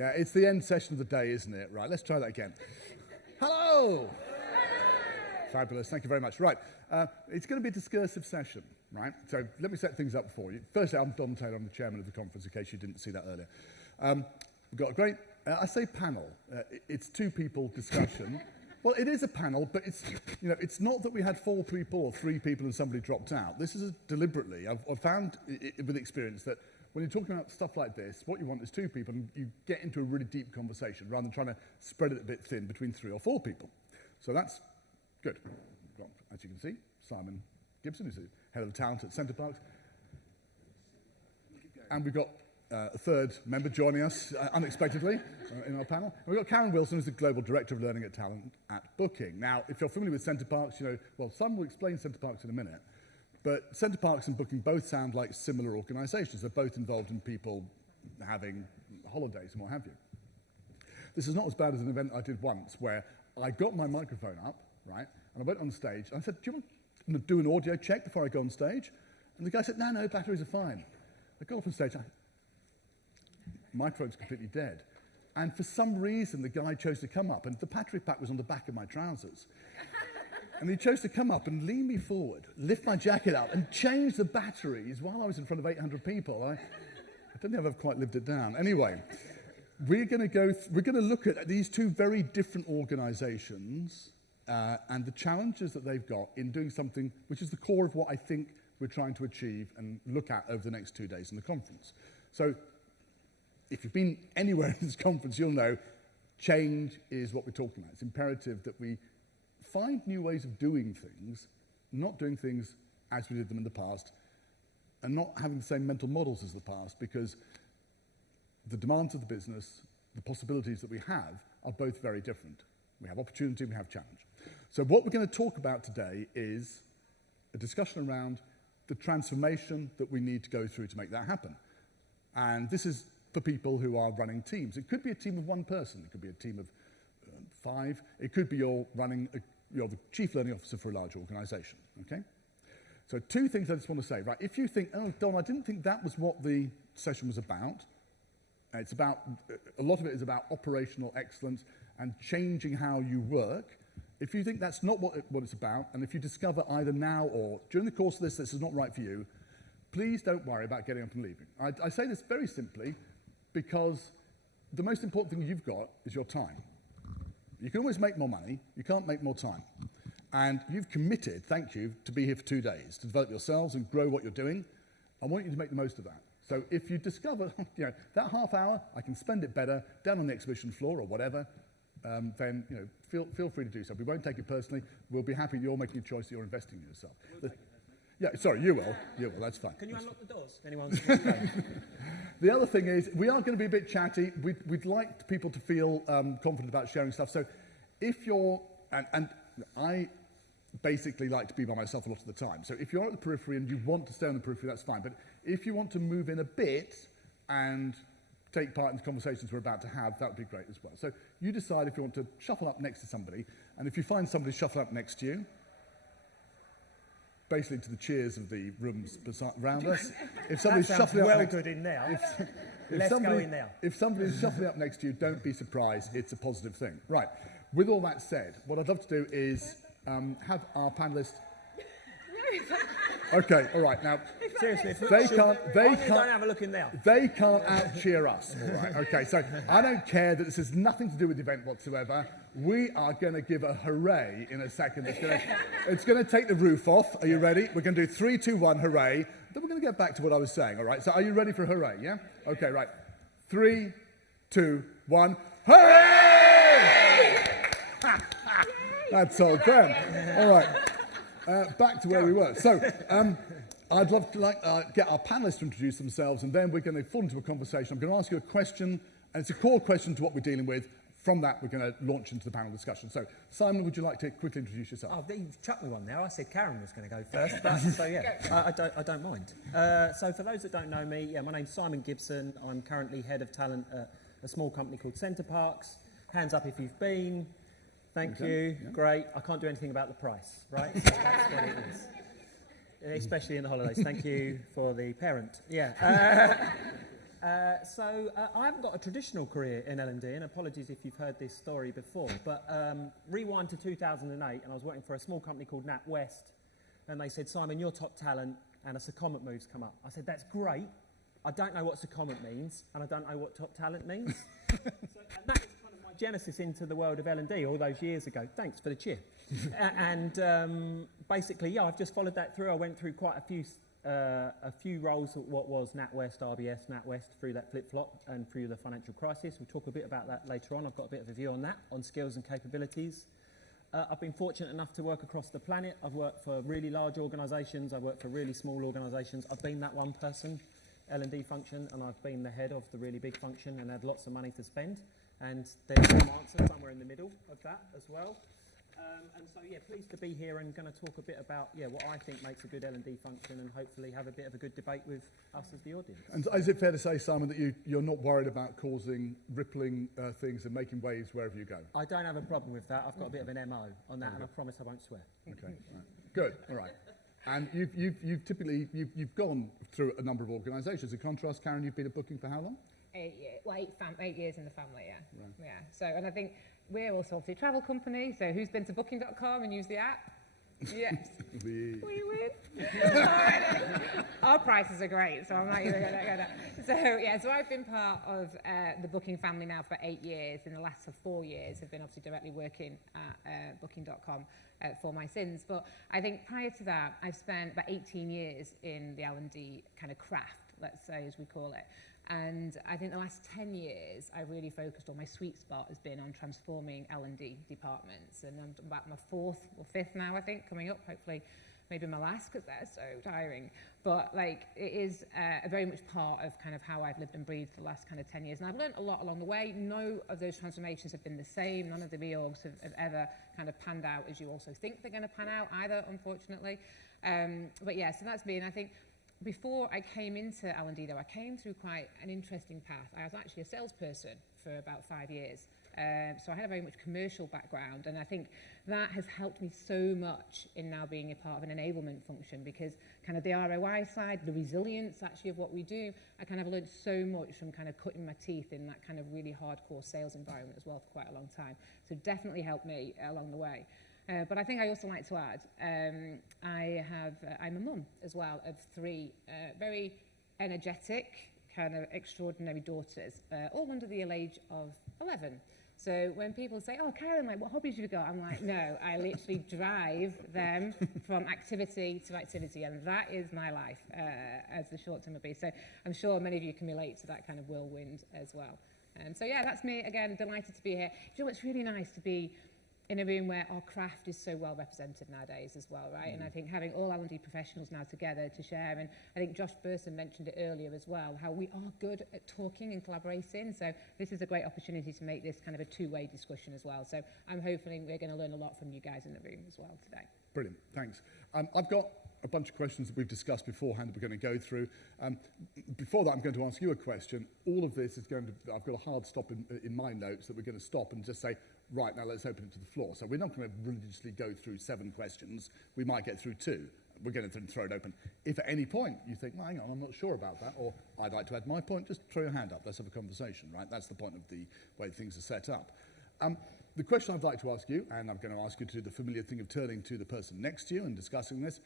Yeah, it's the end session of the day, isn't it? Right, let's try that again. Hello! Fabulous, thank you very much. Right, it's going to be a discursive session, right? So let me set things up for you. Firstly, I'm Don Taylor, I'm the chairman of the conference, in case you didn't see that earlier. We've got a great, I say panel, it's two people discussion. Well, it is a panel, but it's not that we had 4 people or 3 people and somebody dropped out. This is deliberately, I've found with experience that when you're talking about stuff like this, what you want is 2 people and you get into a really deep conversation rather than trying to spread it a bit thin between 3 or 4 people. So that's good. As you can see, Simon Gibson is the head of the talent at Centre Parks. And we've got a third member joining us unexpectedly in our panel. And we've got Karen Wilson, who's the Global Director of Learning at Talent at Booking. Now, if you're familiar with Centre Parks, well, Simon will explain Centre Parks in a minute, but Centre Parks and Booking both sound like similar organisations. They're both involved in people having holidays and what have you. This is not as bad as an event I did once where I got my microphone up, right, and I went on stage and I said, do you want to do an audio check before I go on stage? And the guy said, no, batteries are fine. I got off on stage, microphone's completely dead. And for some reason, the guy chose to come up, and the battery pack was on the back of my trousers. And he chose to come up and lean me forward, lift my jacket up, and change the batteries while I was in front of 800 people. I don't think I've quite lived it down. Anyway, we're going to look at these 2 very different organisations and the challenges that they've got in doing something which is the core of what I think we're trying to achieve and look at over the next 2 days in the conference. So, if you've been anywhere in this conference, you'll know change is what we're talking about. It's imperative that we find new ways of doing things, not doing things as we did them in the past, and not having the same mental models as the past, because the demands of the business, the possibilities that we have, are both very different. We have opportunity, we have challenge. So what we're going to talk about today is a discussion around the transformation that we need to go through to make that happen. And this is for people who are running teams. It could be a team of 1 person. It could be a team of 5. It could be you're the chief learning officer for a large organisation, okay? So 2 things I just want to say, right? If you think, oh, Don, I didn't think that was what the session was about. It's about, a lot of it is about operational excellence and changing how you work. If you think that's not what it's about, and if you discover either now or during the course of this is not right for you, please don't worry about getting up and leaving. I say this very simply because the most important thing you've got is your time. You can always make more money, you can't make more time. And you've committed, thank you, to be here for 2 days, to develop yourselves and grow what you're doing. I want you to make the most of that. So if you discover, that half hour, I can spend it better down on the exhibition floor or whatever, then feel free to do so. We won't take it personally. We'll be happy you're making a choice that you're investing in yourself. Yeah, sorry, you will, that's fine. Can you unlock the doors? Anyone? The other thing is, we are going to be a bit chatty. We'd like people to feel confident about sharing stuff. So if you're, and I basically like to be by myself a lot of the time. So if you're at the periphery and you want to stay on the periphery, that's fine. But if you want to move in a bit and take part in the conversations we're about to have, that would be great as well. So you decide if you want to shuffle up next to somebody, and if you find somebody shuffle up next to you, basically to the cheers of the rooms around us. If somebody's shuffling up next, good in now. If somebody's shuffling up next to you, don't be surprised. It's a positive thing. Right. With all that said, what I'd love to do is have our panelists. Okay. All right. Now, seriously, they can't. Don't have a look in there. They can't out-cheer us. All right. Okay. So I don't care that this has nothing to do with the event whatsoever. We are going to give a hooray in a second. It's going to take the roof off. Are you ready? We're going to do 3, 2, 1, hooray. Then we're going to get back to what I was saying, all right? So are you ready for a hooray, yeah? Okay, right. 3, 2, 1, hooray! That's all done. All right. Back to where we were. So I'd love to get our panelists to introduce themselves, and then we're going to fall into a conversation. I'm going to ask you a question, and it's a core question to what we're dealing with. From that, we're going to launch into the panel discussion. So, Simon, would you like to quickly introduce yourself? Oh, you've chucked me one now. I said Karen was going to go first, but, so yeah, I don't mind. So for those that don't know me, my name's Simon Gibson. I'm currently head of talent at a small company called Centre Parks. Hands up if you've been. Thank you. Yeah. Great. I can't do anything about the price, right? So that's what it is. Especially in the holidays. Thank you for the parent. Yeah. I haven't got a traditional career in L&D, and apologies if you've heard this story before, but rewind to 2008, and I was working for a small company called NatWest, and they said, Simon, you're top talent, and a secondment move's come up. I said, that's great. I don't know what secondment means, and I don't know what top talent means. And that is kind of my genesis into the world of L&D all those years ago. Thanks for the cheer. Basically, yeah, I've just followed that through. I went through quite a few roles at what was NatWest, RBS, NatWest, through that flip-flop and through the financial crisis. We'll talk a bit about that later on. I've got a bit of a view on that, on skills and capabilities. I've been fortunate enough to work across the planet. I've worked for really large organisations. I've worked for really small organisations. I've been that one person, L&D function, and I've been the head of the really big function and had lots of money to spend. And there's some answer somewhere in the middle of that as well. And so, yeah, pleased to be here and going to talk a bit about, what I think makes a good L&D function and hopefully have a bit of a good debate with us as the audience. And is it fair to say, Simon, that you're not worried about causing rippling things and making waves wherever you go? I don't have a problem with that. I've got a bit of an MO on that, and I promise I won't swear. Okay, right. Good, all right. And you've typically gone through a number of organisations. In contrast, Karen, you've been at Booking for how long? 8 years. Well, 8 years in the family, yeah. Right. Yeah. So, and I think we're also obviously a travel company. So, who's been to Booking.com and used the app? Yes. We win. Our prices are great, so I'm not even going to go there. So, yeah, so I've been part of the Booking family now for 8 years. In the last 4 years, I've been obviously directly working at Booking.com for my sins. But I think prior to that, I've spent about 18 years in the L&D kind of craft, let's say, as we call it. And I think the last 10 years, I've really focused on my sweet spot has been on transforming L&D departments. And I'm about my 4th or 5th now, I think, coming up, hopefully maybe my last, because they're so tiring. But like, it is a very much part of kind of how I've lived and breathed for the last kind of 10 years. And I've learned a lot along the way. No of those transformations have been the same. None of the reorgs have ever kind of panned out as you also think they're going to pan out either, unfortunately. But yeah, so that's me. And I think before I came into L&D, though, I came through quite an interesting path. I was actually a salesperson for about 5 years. So I had a very much commercial background, and I think that has helped me so much in now being a part of an enablement function, because kind of the ROI side, the resilience actually of what we do, I kind of learned so much from kind of cutting my teeth in that kind of really hardcore sales environment as well for quite a long time. So definitely helped me along the way. But I think I also like to add, I'm a mum as well of 3 very energetic, kind of extraordinary daughters, all under the age of 11. So when people say, oh, Karen, like, what hobbies have you got? I'm like, no, I literally drive them from activity to activity, and that is my life, as the short term would be. So I'm sure many of you can relate to that kind of whirlwind as well. So yeah, that's me. Again, delighted to be here. You know, it's really nice to be in a room where our craft is so well represented nowadays as well, right? And I think having all L&D professionals now together to share, and I think Josh Burson mentioned it earlier as well, how we are good at talking and collaborating. So this is a great opportunity to make this kind of a two-way discussion as well. So I'm hoping we're going to learn a lot from you guys in the room as well today. Brilliant, thanks. I've got a bunch of questions that we've discussed beforehand that we're going to go through. Before that, I'm going to ask you a question. All of this is going to, I've got a hard stop in my notes that we're going to stop and just say, right, now let's open it to the floor. So we're not going to religiously go through 7 questions. We might get through 2. We're going to throw it open. If at any point you think, well, hang on, I'm not sure about that, or I'd like to add my point, just throw your hand up. Let's have a conversation, right? That's the point of the way things are set up. The question I'd like to ask you, and I'm going to ask you to do the familiar thing of turning to the person next to you and discussing this.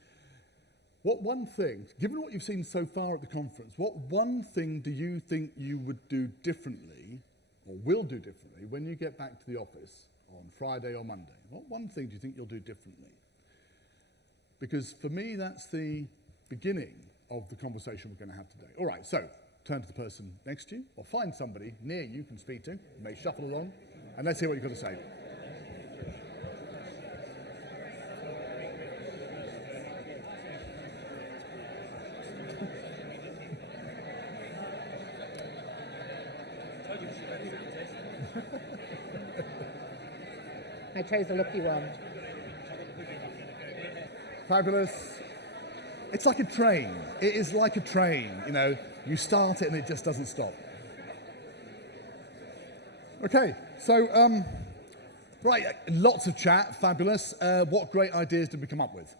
What one thing, given what you've seen so far at the conference, what one thing do you think you would do differently, or will do differently, when you get back to the office on Friday or Monday? What one thing do you think you'll do differently? Because for me, that's the beginning of the conversation we're going to have today. All right, so turn to the person next to you, or find somebody near you can speak to. You may shuffle along, and let's hear what you've got to say. I chose the lucky one. Fabulous. It's like a train. It is like a train, you know. You start it and it just doesn't stop. Okay, so, right, lots of chat, fabulous. What great ideas did we come up with?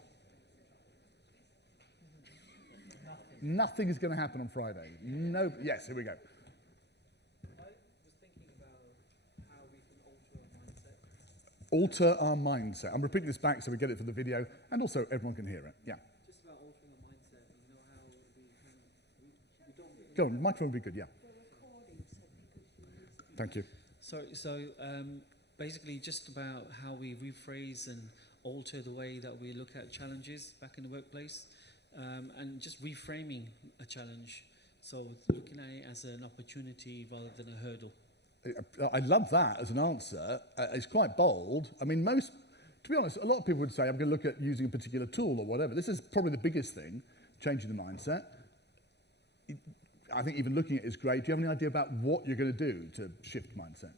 Nothing is going to happen on Friday. No. Yes, here we go. I was thinking about how we can alter our mindset. Alter our mindset. I'm repeating this back so we get it for the video, and also everyone can hear it. Yeah. Just about altering our mindset. You know how we don't really. Go on, the microphone would be good, yeah. Thank you. So basically, just about how we rephrase and alter the way that we look at challenges back in the workplace, and just reframing a challenge. So looking at it as an opportunity rather than a hurdle. I love that as an answer. It's quite bold. I mean, to be honest, a lot of people would say, I'm going to look at using a particular tool or whatever. This is probably the biggest thing, changing the mindset. I think even looking at it is great. Do you have any idea about what you're going to do to shift mindset?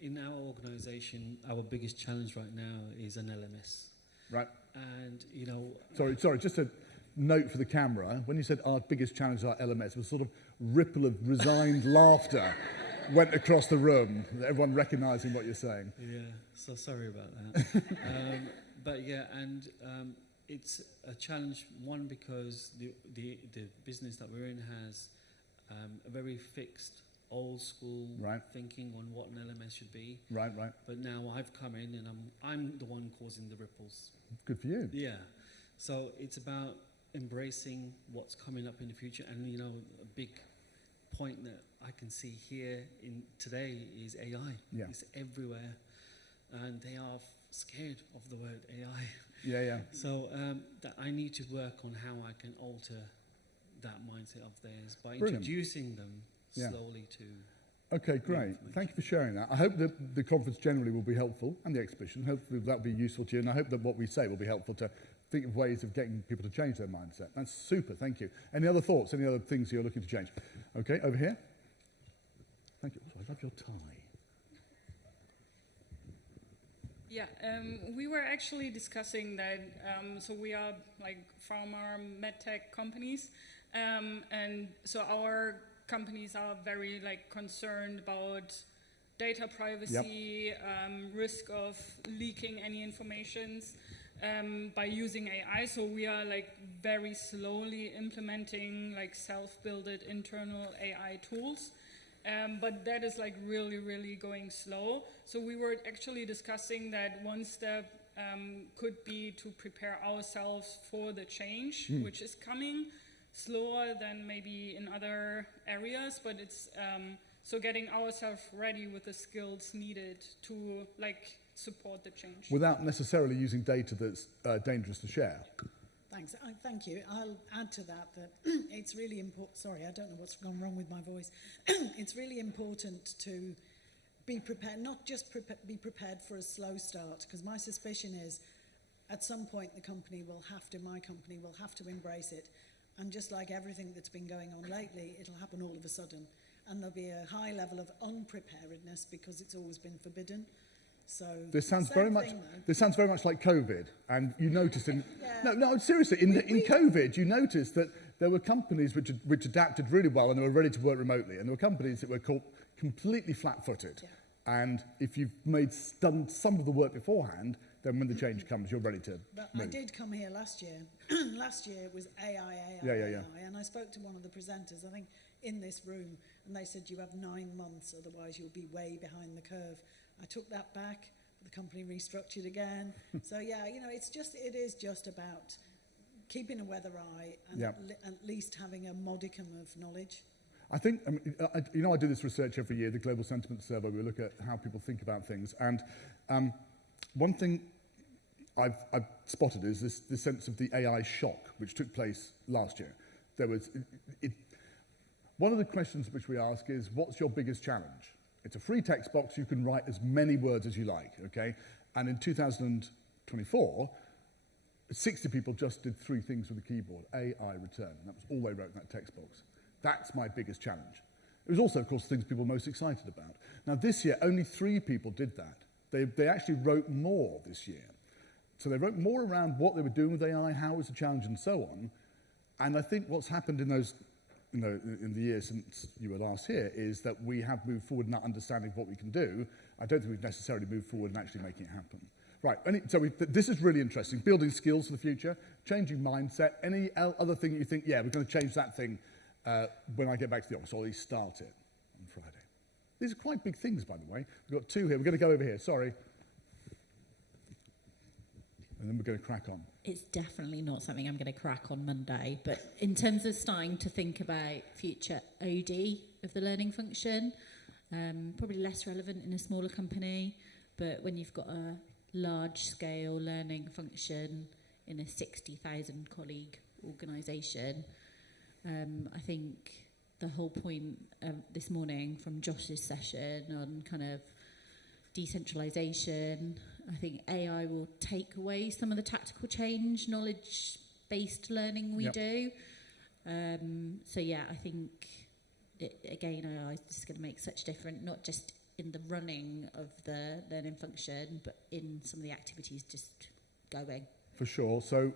In our organisation, our biggest challenge right now is an LMS. Right. And, Sorry, just a note for the camera. When you said our biggest challenge is our LMS, was sort of ripple of resigned laughter went across the room, everyone recognising what you're saying. Yeah, so sorry about that. But yeah, and it's a challenge, one, because the business that we're in has a very fixed, old school thinking on what an LMS should be. Right. But now I've come in and I'm the one causing the ripples. Good for you. Yeah. So it's about embracing what's coming up in the future. And, a big point that I can see here today is AI. Yeah. It's everywhere. And they are scared of the word AI. Yeah. So that I need to work on how I can alter that mindset of theirs by Brilliant. introducing them slowly to. Okay, great. Thank you for sharing that. I hope that the conference generally will be helpful, and the exhibition. Hopefully that will be useful to you, and I hope that what we say will be helpful to think of ways of getting people to change their mindset. That's super, thank you. Any other thoughts, any other things you're looking to change? Okay, over here. Thank you. Oh, I love your tie. Yeah, we were actually discussing that, so we are like pharma, medtech companies, and so our companies are very concerned about data privacy, risk of leaking any informations by using AI. So we are very slowly implementing self-built internal AI tools. But that is really, really going slow. So we were actually discussing that one step could be to prepare ourselves for the change, which is coming slower than maybe in other areas, but it's so getting ourselves ready with the skills needed to support the change. Without necessarily using data that's dangerous to share. Thanks. Thank you. I'll add to that it's really important. Sorry, I don't know what's gone wrong with my voice. It's really important to be prepared, not just be prepared for a slow start, because my suspicion is at some point my company will have to embrace it. And just like everything that's been going on lately, it'll happen all of a sudden. And there'll be a high level of unpreparedness because it's always been forbidden. So this sounds very much like COVID, and you noticed seriously in COVID you noticed that there were companies which adapted really well and they were ready to work remotely, and there were companies that were completely flat-footed. Yeah. And if you've done some of the work beforehand, then when the change comes, you're ready to move. I did come here last year. Last year it was AI, and I spoke to one of the presenters, I think, in this room, and they said you have 9 months, otherwise you'll be way behind the curve. I took that back, the company restructured again. So yeah, it is just about keeping a weather eye and at least having a modicum of knowledge. I think, I do this research every year, the Global Sentiment Survey. We look at how people think about things. And one thing I've spotted is this sense of the AI shock, which took place last year. One of the questions which we ask is, what's your biggest challenge? It's a free text box. You can write as many words as you like, okay? And in 2024, 60 people just did 3 things with the keyboard, AI return. And that was all they wrote in that text box. That's my biggest challenge. It was also, of course, things people were most excited about. Now, this year, only 3 people did that. They actually wrote more this year. So they wrote more around what they were doing with AI, how it was a challenge, and so on. And I think what's happened in those in the year since you were last here, is that we have moved forward in that understanding of what we can do. I don't think we've necessarily moved forward in actually making it happen. Right, this is really interesting. Building skills for the future, changing mindset. Any other thing that you think, yeah, we're going to change that thing when I get back to the office, or at least start it on Friday? These are quite big things, by the way. We've got two here. We're going to go over here, sorry. And then we're going to crack on. It's definitely not something I'm going to crack on Monday, but in terms of starting to think about future OD of the learning function, probably less relevant in a smaller company, but when you've got a large-scale learning function in a 60,000 colleague organisation, I think the whole point this morning from Josh's session on kind of decentralisation, I think AI will take away some of the tactical change, knowledge-based learning we do. So yeah, I think, again, AI is just going to make such a difference, not just in the running of the learning function, but in some of the activities just going. For sure. So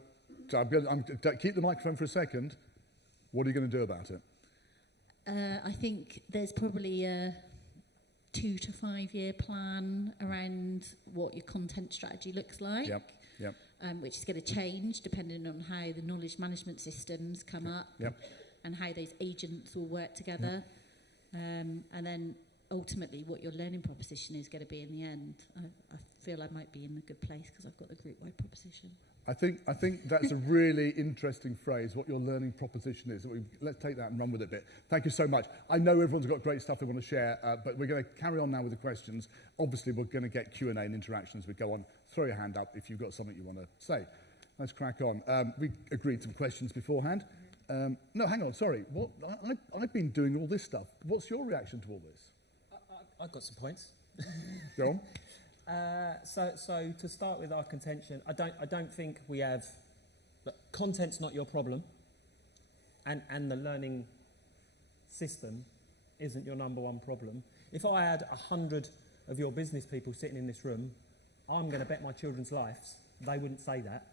I'm keep the microphone for a second. What are you going to do about it? I think there's probably a 2 to 5 year plan around what your content strategy looks like. Yep. Which is going to change depending on how the knowledge management systems come up and how those agents all work together. And then ultimately what your learning proposition is going to be in the end. I feel I might be in a good place because I've got the group-wide proposition. I think that's a really interesting phrase, what your learning proposition is. Let's take that and run with it a bit. Thank you so much. I know everyone's got great stuff they want to share, but we're going to carry on now with the questions. Obviously, we're going to get Q&A and interaction as we go on. Throw your hand up if you've got something you want to say. Let's crack on. We agreed some questions beforehand. No, hang on, sorry. I've been doing all this stuff. What's your reaction to all this? I've got some points. Go on. So to start with our contention, I don't think we have, look, content's not your problem, and the learning system isn't your number one problem. If I had 100 of your business people sitting in this room, I'm going to bet my children's lives they wouldn't say that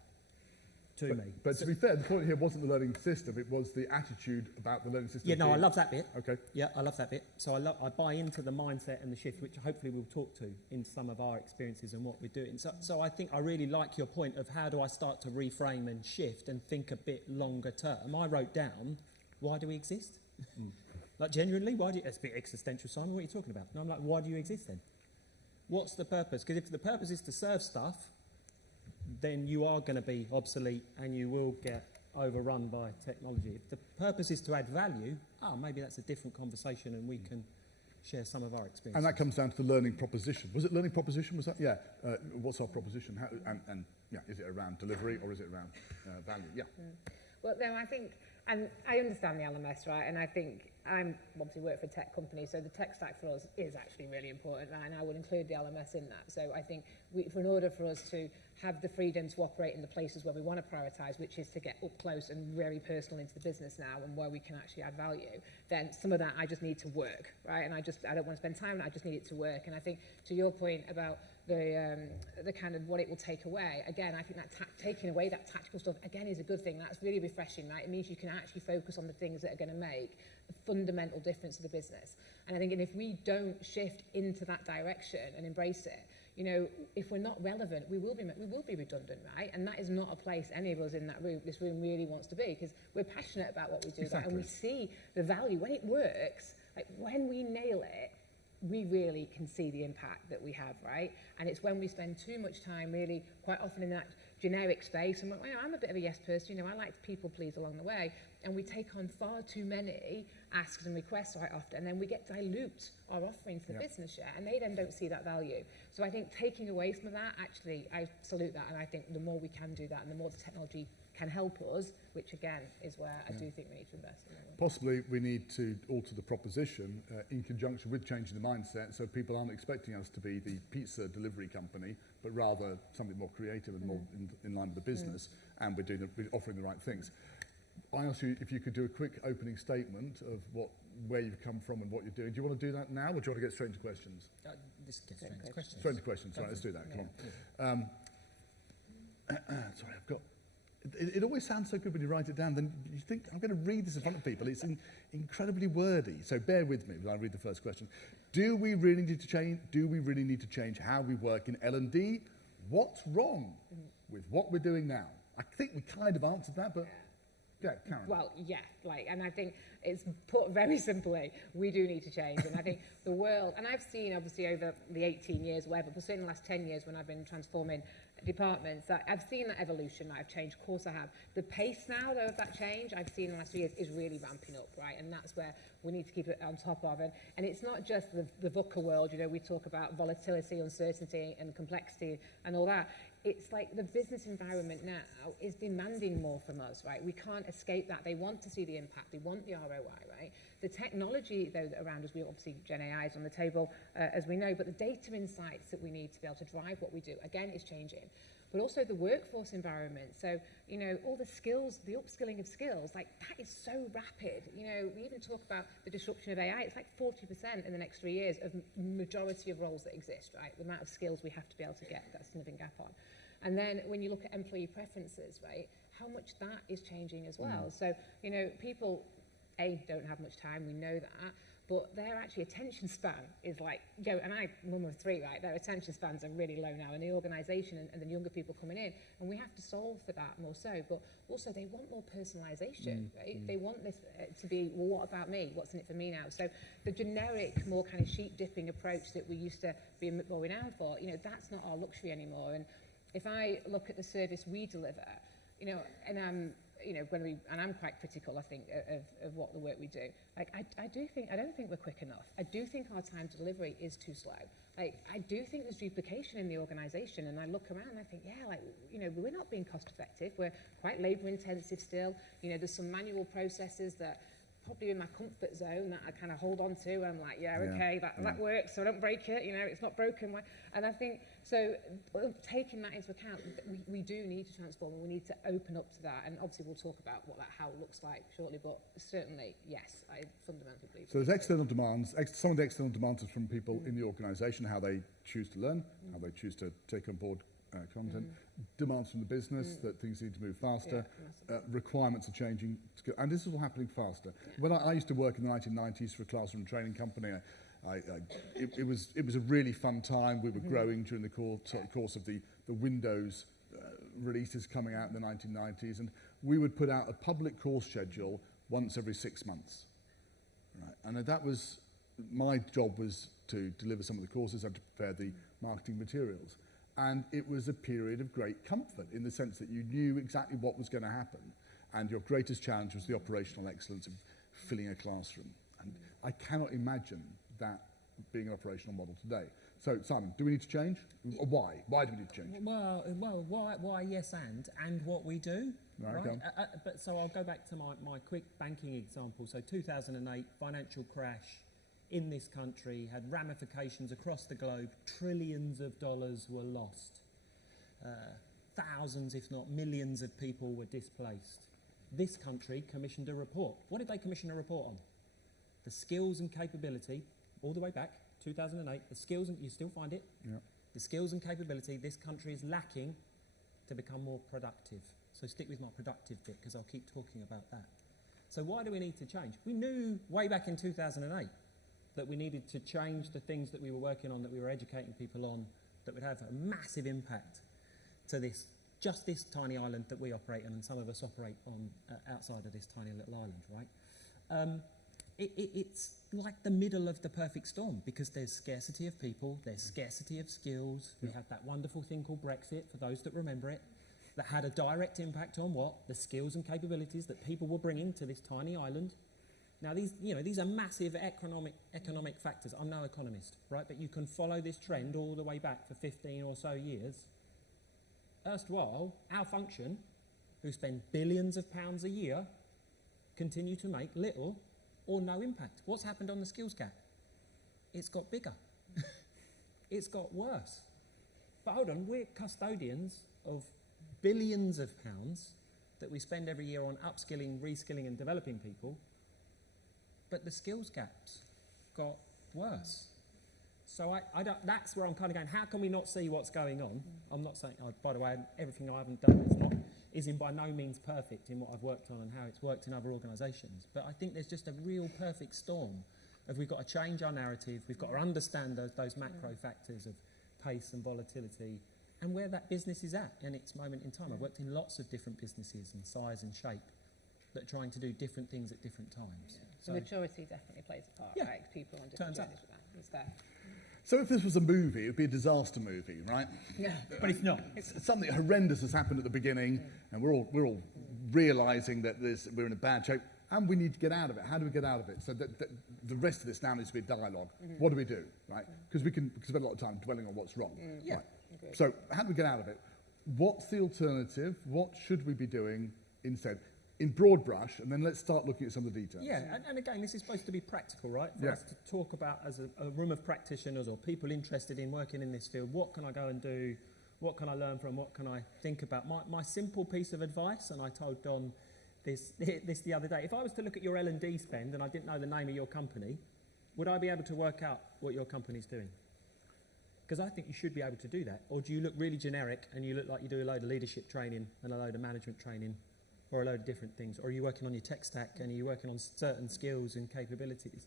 to me. But to be fair, the point here wasn't the learning system, it was the attitude about the learning system. Yeah, no, I love that bit. Okay. Yeah, I love that bit. So I buy into the mindset and the shift, which hopefully we'll talk to in some of our experiences and what we're doing. So I think I really like your point of how do I start to reframe and shift and think a bit longer term. I wrote down, why do we exist? Like genuinely, why do you, it's a bit existential, Simon, what are you talking about? And I'm like, why do you exist then? What's the purpose? Because if the purpose is to serve stuff, then you are going to be obsolete and you will get overrun by technology. If the purpose is to add value, maybe that's a different conversation and we can share some of our experiences. And that comes down to the learning proposition. Was it learning proposition? Was that? Yeah. What's our proposition? How, and yeah, is it around delivery or is it around value? Yeah. Well, no, I think, and I understand the LMS, right? And I think I'm obviously work for a tech company, so the tech stack for us is actually really important, right? And I would include the LMS in that. So I think in order for us to have the freedom to operate in the places where we want to prioritise, which is to get up close and very personal into the business now and where we can actually add value, then some of that I just need to work, right? And I don't want to spend time, I just need it to work. And I think to your point about the kind of what it will take away, again, I think that taking away that tactical stuff, again, is a good thing. That's really refreshing, right? It means you can actually focus on the things that are going to make a fundamental difference to the business. And I think if we don't shift into that direction and embrace it, you know, if we're not relevant, we will be redundant, right? And that is not a place any of us in this room really wants to be, because we're passionate about what we do, exactly. And we see the value when it works. Like when we nail it, we really can see the impact that we have, right? And it's when we spend too much time really quite often in that generic space, and I'm a bit of a yes person, you know, I like to people please along the way, and we take on far too many asks and requests quite often, and then we get dilute our offering to the business share, and they then don't see that value. So I think taking away some of that, actually, I salute that, and I think the more we can do that, and the more the technology can help us, which again is where I do think we need to invest in. Possibly we need to alter the proposition in conjunction with changing the mindset, so people aren't expecting us to be the pizza delivery company, but rather something more creative and more in line with the business, and we're offering the right things. I asked you if you could do a quick opening statement of where you've come from and what you're doing. Do you want to do that now, or do you want to get straight into questions? Let's get straight into questions. Straight into questions. Right, let's do that. Come on. Sorry, I've got... It always sounds so good when you write it down, then you think, I'm going to read this in front of people. It's incredibly wordy, so bear with me when I read the first question. Do we really need to change how we work in L&D? what's wrong with what we're doing now? I think we kind of answered that, but yeah, Karen. Well, yeah, like, and I think it's put very simply, we do need to change. And I think the world, and I've seen obviously over the 18 years, whatever, but certainly the last 10 years when I've been transforming departments, that I've seen that evolution, that I've changed, of course I have. The pace now, though, of that change I've seen in the last few years is really ramping up, right? And that's where we need to keep it on top of. And it's not just the VUCA world, you know, we talk about volatility, uncertainty and complexity and all that. It's like the business environment now is demanding more from us, right? We can't escape that. They want to see the impact. They want the ROI, right? The technology, though, around us, we obviously, Gen AI is on the table, as we know, but the data insights that we need to be able to drive what we do, again, is changing. But also the workforce environment. So, you know, all the skills, the upskilling of skills, like that is so rapid. You know, we even talk about the disruption of AI. It's like 40% in the next 3 years of majority of roles that exist, right? The amount of skills we have to be able to get that significant gap on. And then when you look at employee preferences, right, how much that is changing as well. So, you know, people, don't have much time, we know that, but their actually attention span is like, and I'm mum of 3, right, their attention spans are really low now in the organisation and the younger people coming in, and we have to solve for that more so, but also they want more personalisation, right? They want this to be, well, what about me? What's in it for me now? So the generic, more kind of sheep dipping approach that we used to be more renowned for, you know, that's not our luxury anymore. And if I look at the service we deliver, you know, and you know, and I'm quite critical, I think, of what the work we do. Like, I don't think we're quick enough. I do think our time to delivery is too slow. Like, I do think there's duplication in the organisation, and I look around and I think, yeah, like, you know, we're not being cost effective. We're quite labour intensive still. You know, there's some manual processes that probably in my comfort zone that I kind of hold on to, and I'm like, okay, that works, so I don't break it, you know, it's not broken. And I think, so taking that into account, we do need to transform, and we need to open up to that, and obviously we'll talk about how it looks like shortly, but certainly, yes, I fundamentally believe. So there's external demands, some of the external demands are from people in the organisation, how they choose to learn, how they choose to take on board content, demands from the business that things need to move faster, requirements are changing, and this is all happening faster. When I used to work in the 1990s for a classroom training company, it was a really fun time. We were growing during the course of the Windows releases coming out in the 1990s, and we would put out a public course schedule once every 6 months. Right? And that was, my job was to deliver some of the courses and to prepare the marketing materials. And it was a period of great comfort in the sense that you knew exactly what was going to happen. And your greatest challenge was the operational excellence of filling a classroom. And I cannot imagine that being an operational model today. So, Simon, do we need to change? Why? Why do we need to change? Well, why yes, and what we do. Right? But so I'll go back to my quick banking example. So 2008, financial crash in this country had ramifications across the globe. Trillions of dollars were lost. Thousands, if not millions of people were displaced. This country commissioned a report. What did they commission a report on? The skills and capability, all the way back, 2008, the skills, and you still find it, the skills and capability this country is lacking to become more productive. So stick with my productive bit, because I'll keep talking about that. So why do we need to change? We knew way back in 2008 that we needed to change the things that we were working on, that we were educating people on, that would have a massive impact to just this tiny island that we operate on, and some of us operate on outside of this tiny little island, right? It's like the middle of the perfect storm, because there's scarcity of people, there's scarcity of skills. We had that wonderful thing called Brexit, for those that remember it, that had a direct impact on what? The skills and capabilities that people were bringing to this tiny island. Now, these are massive economic factors. I'm no economist, right? But you can follow this trend all the way back for 15 or so years. Erstwhile, our function, who spend billions of pounds a year, continue to make little or no impact. What's happened on the skills gap? It's got bigger. It's got worse. But hold on, we're custodians of billions of pounds that we spend every year on upskilling, reskilling and developing people. But the skills gaps got worse. So that's where I'm kind of going, how can we not see what's going on? I'm not saying, by the way, everything I haven't done is by no means perfect in what I've worked on and how it's worked in other organisations. But I think there's just a real perfect storm of we've got to change our narrative, we've got to understand those macro factors of pace and volatility, and where that business is at in its moment in time. I've worked in lots of different businesses and size and shape that are trying to do different things at different times. So maturity definitely plays a part, right? 'Cause people on different Turns journeys with that. It's there. So if this was a movie, it would be a disaster movie, right? Yeah. But it's not. Something horrendous has happened at the beginning, and we're all realising that we're in a bad shape, and we need to get out of it. How do we get out of it? So the rest of this now needs to be a dialogue. What do we do, right? Because we can spend a lot of time dwelling on what's wrong. Yeah. Right. So how do we get out of it? What's the alternative? What should we be doing instead? In broad brush, and then let's start looking at some of the details. Yeah, and again, this is supposed to be practical, right? For Yeah. us to talk about as a room of practitioners or people interested in working in this field, what can I go and do? What can I learn from? What can I think about? My simple piece of advice, and I told Don this the other day, if I was to look at your L&D spend and I didn't know the name of your company, would I be able to work out what your company's doing? Because I think you should be able to do that. Or do you look really generic and you look like you do a load of leadership training and a load of management training, or a load of different things? Or are you working on your tech stack and are you working on certain skills and capabilities?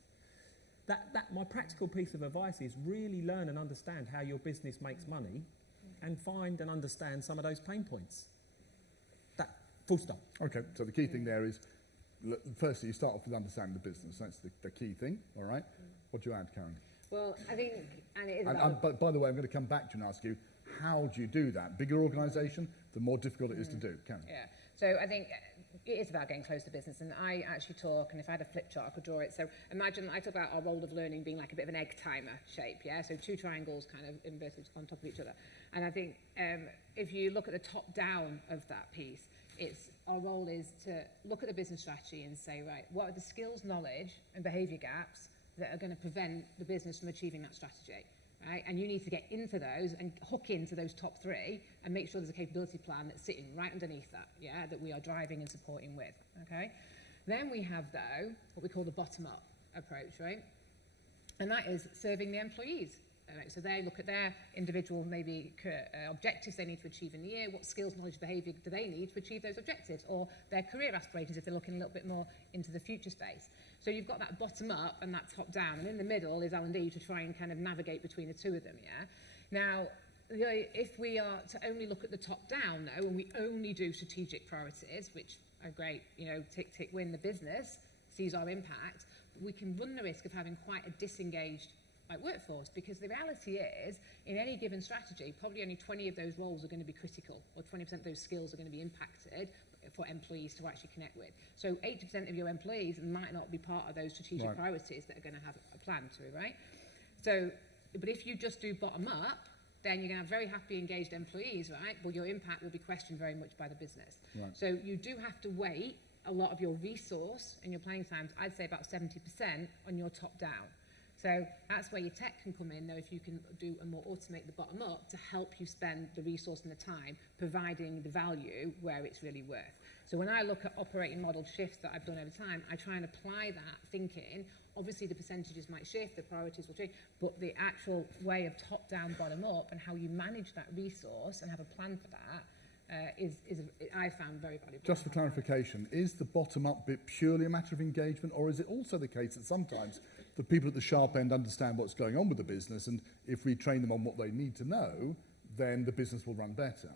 My practical piece of advice is really learn and understand how your business makes money and find and understand some of those pain points. That, full stop. Okay, so the key thing there is, firstly, you start off with understanding the business. That's the key thing, all right? What do you add, Karen? Well, I think, and it is But by the way, I'm going to come back to you and ask you, how do you do that? Bigger organisation, the more difficult it is to do. Karen? Yeah. So I think it is about getting close to business, and I actually talk, and if I had a flip chart, I could draw it. So imagine I talk about our role of learning being like a bit of an egg timer shape, yeah? So two triangles kind of inverted on top of each other. And I think if you look at the top down of that piece, our role is to look at the business strategy and say, right, what are the skills, knowledge, and behaviour gaps that are going to prevent the business from achieving that strategy? Right? And you need to get into those and hook into those top three and make sure there's a capability plan that's sitting right underneath that, yeah, that we are driving and supporting with, okay? Then we have, though, what we call the bottom-up approach, right? And that is serving the employees. Right? So they look at their individual, maybe, objectives they need to achieve in the year, what skills, knowledge, behaviour do they need to achieve those objectives, or their career aspirations if they're looking a little bit more into the future space. So you've got that bottom up and that top down, and in the middle is L&D to try and kind of navigate between the two of them, yeah? Now, if we are to only look at the top down, though, and we only do strategic priorities, which are great, you know, tick, tick, win the business, sees our impact, we can run the risk of having quite a disengaged workforce, because the reality is, in any given strategy, probably only 20 of those roles are going to be critical, or 20% of those skills are going to be impacted for employees to actually connect with. So 80% of your employees might not be part of those strategic priorities that are going to have a plan to, right? So, but if you just do bottom up, then you're going to have very happy, engaged employees, right? But your impact will be questioned very much by the business. Right. So you do have to weight a lot of your resource and your planning times, I'd say about 70% on your top down. So that's where your tech can come in, though, if you can do a more automate the bottom up to help you spend the resource and the time providing the value where it's really worth. So when I look at operating model shifts that I've done over time, I try and apply that thinking. Obviously, the percentages might shift, the priorities will change, but the actual way of top down, bottom up, and how you manage that resource and have a plan for that I found very valuable. Just for clarification, is the bottom-up bit purely a matter of engagement, or is it also the case that sometimes the people at the sharp end understand what's going on with the business, and if we train them on what they need to know, then the business will run better?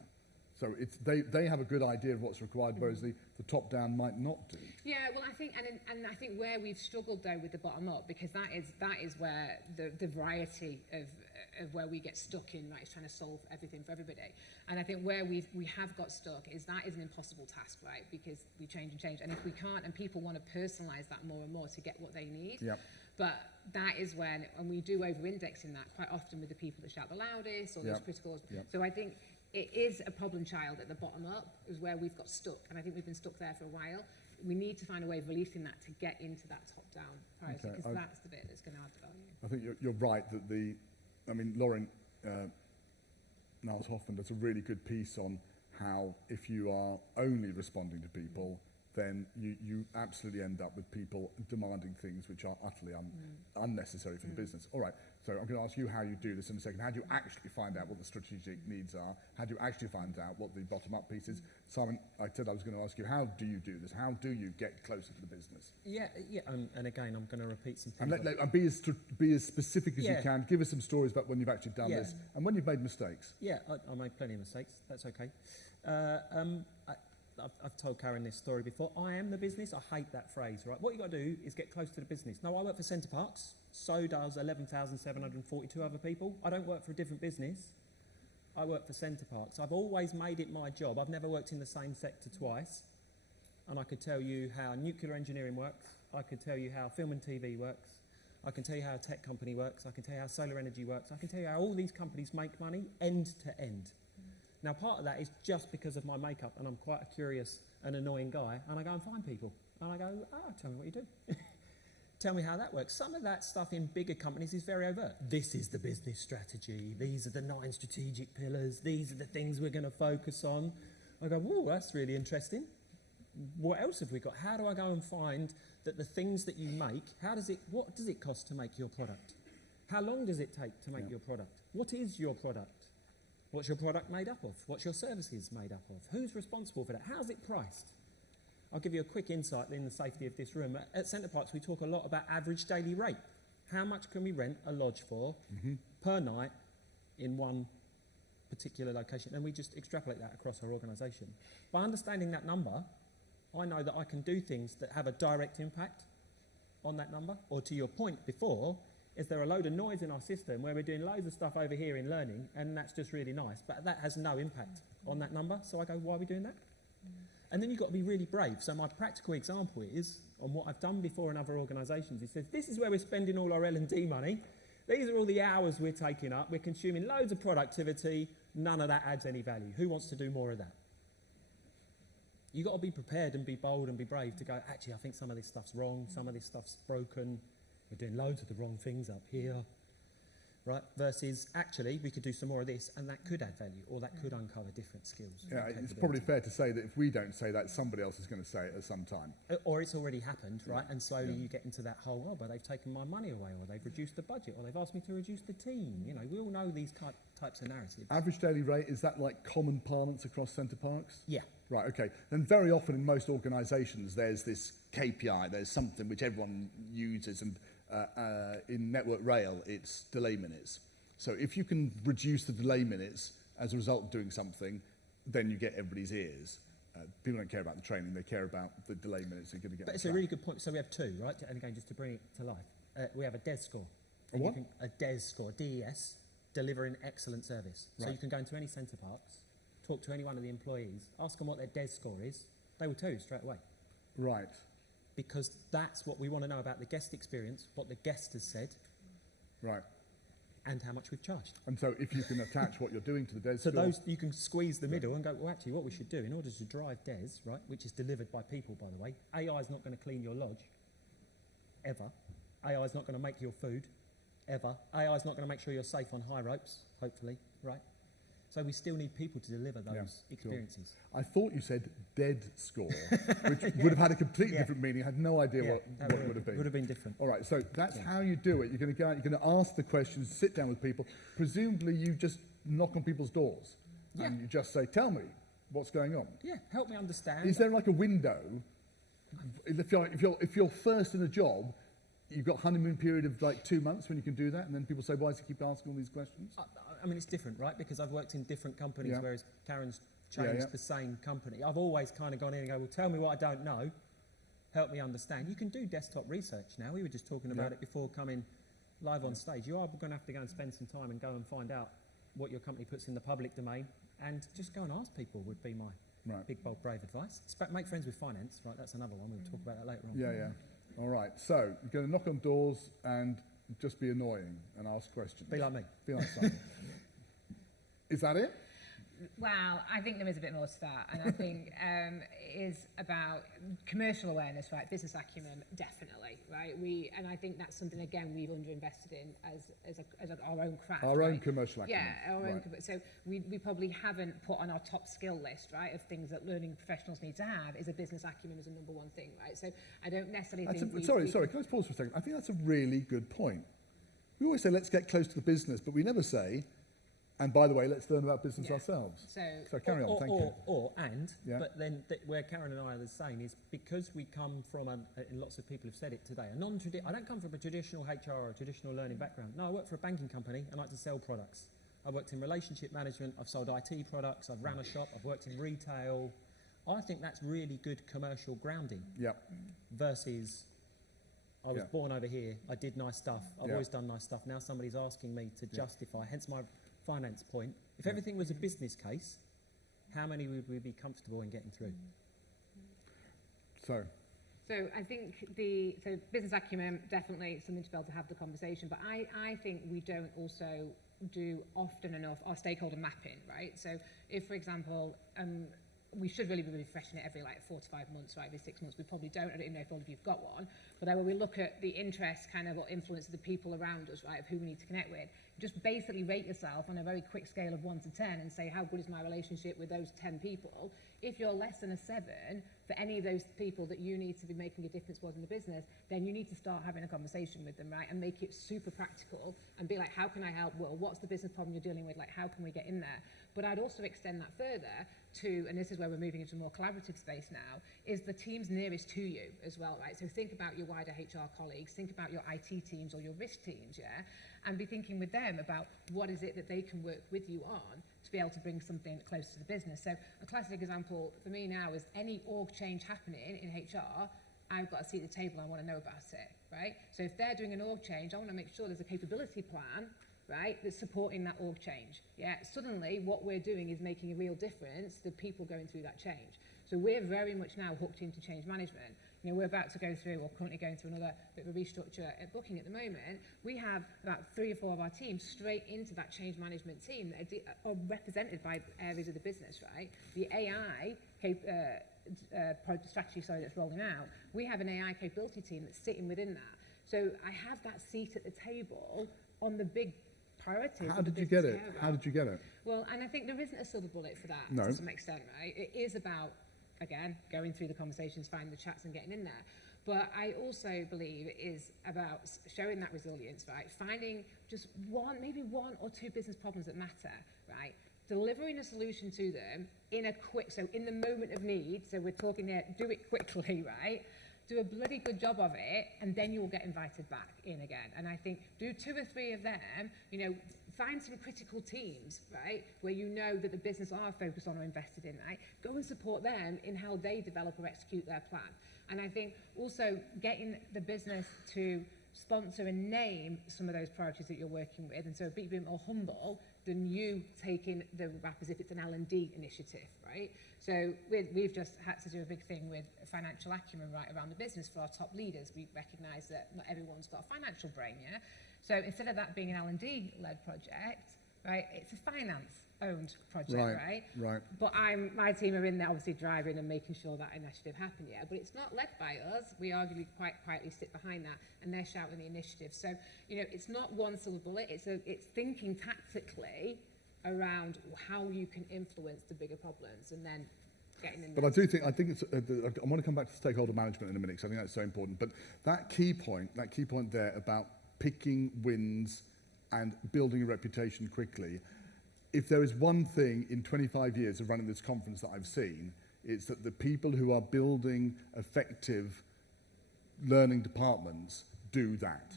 So it's they have a good idea of what's required, whereas the top-down might not do. Yeah, well, I think, and I think where we've struggled, though, with the bottom-up, because that is where the variety of where we get stuck in, right, is trying to solve everything for everybody. And I think where we have got stuck is that is an impossible task, right, because we change and change. And if we can't, and people want to personalise that more and more to get what they need. Yep. But that is when, and we do over-index in that quite often with the people that shout the loudest or those criticals. Yep. So I think it is a problem child at the bottom up, is where we've got stuck, and I think we've been stuck there for a while. We need to find a way of releasing that to get into that top-down priority, because that's the bit that's going to add the value. I think you're right that Lauren Niles Hoffman does a really good piece on how if you are only responding to people, then you absolutely end up with people demanding things which are utterly unnecessary for the business. All right, so I'm going to ask you how you do this in a second. How do you actually find out what the strategic needs are? How do you actually find out what the bottom-up piece is? Simon, I said I was going to ask you, how do you do this? How do you get closer to the business? Yeah, and again, I'm going to repeat some And things. be as specific as you can. Give us some stories about when you've actually done Yeah. this and when you've made mistakes. Yeah, I made plenty of mistakes. That's okay. I've told Karen this story before. I am the business. I hate that phrase, right? What you've got to do is get close to the business. No, I work for Centre Parks. So does 11,742 other people. I don't work for a different business. I work for Centre Parks. I've always made it my job. I've never worked in the same sector twice. And I could tell you how nuclear engineering works. I could tell you how film and TV works. I can tell you how a tech company works. I can tell you how solar energy works. I can tell you how all these companies make money end to end. Now, part of that is just because of my makeup, and I'm quite a curious and annoying guy, and I go and find people. And I go, tell me what you do. Tell me how that works. Some of that stuff in bigger companies is very overt. This is the business strategy. These are the 9 strategic pillars. These are the things we're going to focus on. I go, whoa, that's really interesting. What else have we got? How do I go and find that the things that you make, what does it cost to make your product? How long does it take to make your product? What is your product? What's your product made up of? What's your services made up of? Who's responsible for that? How's it priced? I'll give you a quick insight in the safety of this room. At Centre Parks, we talk a lot about average daily rate. How much can we rent a lodge for per night in one particular location? And we just extrapolate that across our organisation. By understanding that number, I know that I can do things that have a direct impact on that number. Or to your point before, is there a load of noise in our system where we're doing loads of stuff over here in learning, and that's just really nice, but that has no impact on that number. So I go, why are we doing that? And then you've got to be really brave. So my practical example is, on what I've done before in other organisations, it says, this is where we're spending all our L&D money. These are all the hours we're taking up. We're consuming loads of productivity. None of that adds any value. Who wants to do more of that? You've got to be prepared and be bold and be brave to go, actually, I think some of this stuff's wrong. Some of this stuff's broken. We're doing loads of the wrong things up here, right? Versus, actually, we could do some more of this, and that could add value, or that could uncover different skills. Yeah, it's probably fair to say that if we don't say that, somebody else is going to say it at some time. Or it's already happened, right? And slowly you get into that whole, oh, but they've taken my money away, or they've reduced the budget, or they've asked me to reduce the team. You know, we all know these types of narratives. Average daily rate, is that like common parlance across Centre Parks? Yeah. Right, okay. Then very often in most organisations, there's this KPI, there's something which everyone uses, and in Network Rail, it's delay minutes. So if you can reduce the delay minutes as a result of doing something, then you get everybody's ears. People don't care about the training, they care about the delay minutes they're going to get. But it's a really good point. So we have 2, right? And again, just to bring it to life, we have a DES score. A what? A DES score, DES, delivering excellent service. Right. So you can go into any Centre Parks, talk to any one of the employees, ask them what their DES score is, they will tell you straight away. Right. Because that's what we want to know about the guest experience, what the guest has said, Right. and how much we've charged. And so if you can attach what you're doing to the DES So score, those, you can squeeze the middle and go, well, actually, what we should do in order to drive DES, right, which is delivered by people, by the way, AI is not going to clean your lodge, ever. AI is not going to make your food, ever. AI is not going to make sure you're safe on high ropes, hopefully, right? So we still need people to deliver those experiences. Sure. I thought you said dead score, which would have had a completely different meaning. I had no idea what it would have been. Would have been different. All right, so that's how you do it. You're going to go out, you're going to ask the questions, sit down with people. Presumably you just knock on people's doors and you just say, tell me what's going on. Yeah, help me understand. Is there like a window? If you're first in a job, you've got honeymoon period of like 2 months when you can do that, and then people say, why does he keep asking all these questions? I mean, it's different, right? Because I've worked in different companies, whereas Karen's Yeah, changed yeah. the same company. I've always kind of gone in and go, well, tell me what I don't know, help me understand. You can do desktop research now. We were just talking about it before coming live on stage. You are going to have to go and spend some time and go and find out what your company puts in the public domain, and just go and ask people would be my big, bold, brave advice. Make friends with finance, right? That's another one. We'll talk about that later on. Yeah, yeah. All right, so you're going to knock on doors and just be annoying and ask questions. Be like me. Be like Simon. Is that it? Well, I think there is a bit more to that, and I think it is about commercial awareness, right? Business acumen, definitely, right? And I think that's something again we've underinvested in as our own craft. Our own right? commercial acumen. Yeah, our own. So we probably haven't put on our top skill list, right, of things that learning professionals need to have is a business acumen as a number one thing, right? So I don't necessarily think. Sorry, can I just pause for a second? I think that's a really good point. We always say let's get close to the business, but we never say, and by the way, let's learn about business ourselves. So carry on, thank you. But then where Karen and I are the same is because we come from, and lots of people have said it today, I don't come from a traditional HR or a traditional learning background. No, I work for a banking company. I like to sell products. I've worked in relationship management. I've sold IT products. I've ran a shop. I've worked in retail. I think that's really good commercial grounding. Yep. Versus, I was born over here. I did nice stuff. I've always done nice stuff. Now somebody's asking me to justify, hence my finance point. If everything was a business case, how many would we be comfortable in getting through? So I think business acumen, definitely something to be able to have the conversation, but I think we don't also do often enough our stakeholder mapping, right? So if, for example, we should really be refreshing it every 4 to 5 months, right? Every 6 months. We probably don't. I don't even know if all of you've got one. But then when we look at the interest, kind of what influence of the people around us, right, of who we need to connect with, just basically rate yourself on a very quick scale of 1 to 10 and say, how good is my relationship with those 10 people? If you're less than a 7 for any of those people that you need to be making a difference with in the business, then you need to start having a conversation with them, right? And make it super practical and be like, how can I help? Well, what's the business problem you're dealing with? Like, how can we get in there? But I'd also extend that further to, and this is where we're moving into a more collaborative space now, is the teams nearest to you as well, right? So think about your wider HR colleagues, think about your IT teams or your risk teams, yeah? And be thinking with them about what is it that they can work with you on to be able to bring something close to the business. So a classic example for me now is any org change happening in HR, I've got a seat at the table, I want to know about it, right? So if they're doing an org change, I want to make sure there's a capability plan, right, that's supporting that org change. Yeah, suddenly what we're doing is making a real difference to people going through that change. So we're very much now hooked into change management. You know, we're about to go through, or currently going through another bit of a restructure at Booking at the moment. We have about 3 or 4 of our teams straight into that change management team that are represented by areas of the business, right? The AI strategy, that's rolling out. We have an AI capability team that's sitting within that. So I have that seat at the table on the big priorities. How did you get it? How did you get it? Well, and I think there isn't a silver bullet for that No. to some extent, right? It is about, again, going through the conversations, finding the chats and getting in there. But I also believe it is about showing that resilience, right? Finding just maybe one or two business problems that matter, right? Delivering a solution to them in in the moment of need, so we're talking there, do it quickly, right? Do a bloody good job of it, and then you will get invited back in again. And I think do 2 or 3 of them, find some critical teams, right, where you know that the business are focused on or invested in, right? Go and support them in how they develop or execute their plan. And I think also getting the business to sponsor and name some of those priorities that you're working with, and so be a bit more humble than you taking the rap as if it's an L&D initiative, right? So we've just had to do a big thing with financial acumen right around the business for our top leaders. We recognise that not everyone's got a financial brain, yeah? So instead of that being an L&D-led project, right, it's a finance-owned project, right? Right. But my team are in there obviously driving and making sure that initiative happens, yeah? But it's not led by us. We arguably quite quietly sit behind that, and they're shouting the initiative. So, it's not one silver bullet. It's thinking tactically around how you can influence the bigger problems and then getting in there. But I think it's, I want to come back to stakeholder management in a minute, because I think that's so important. But that key point there about picking wins and building a reputation quickly, if there is one thing in 25 years of running this conference that I've seen, it's that the people who are building effective learning departments do that.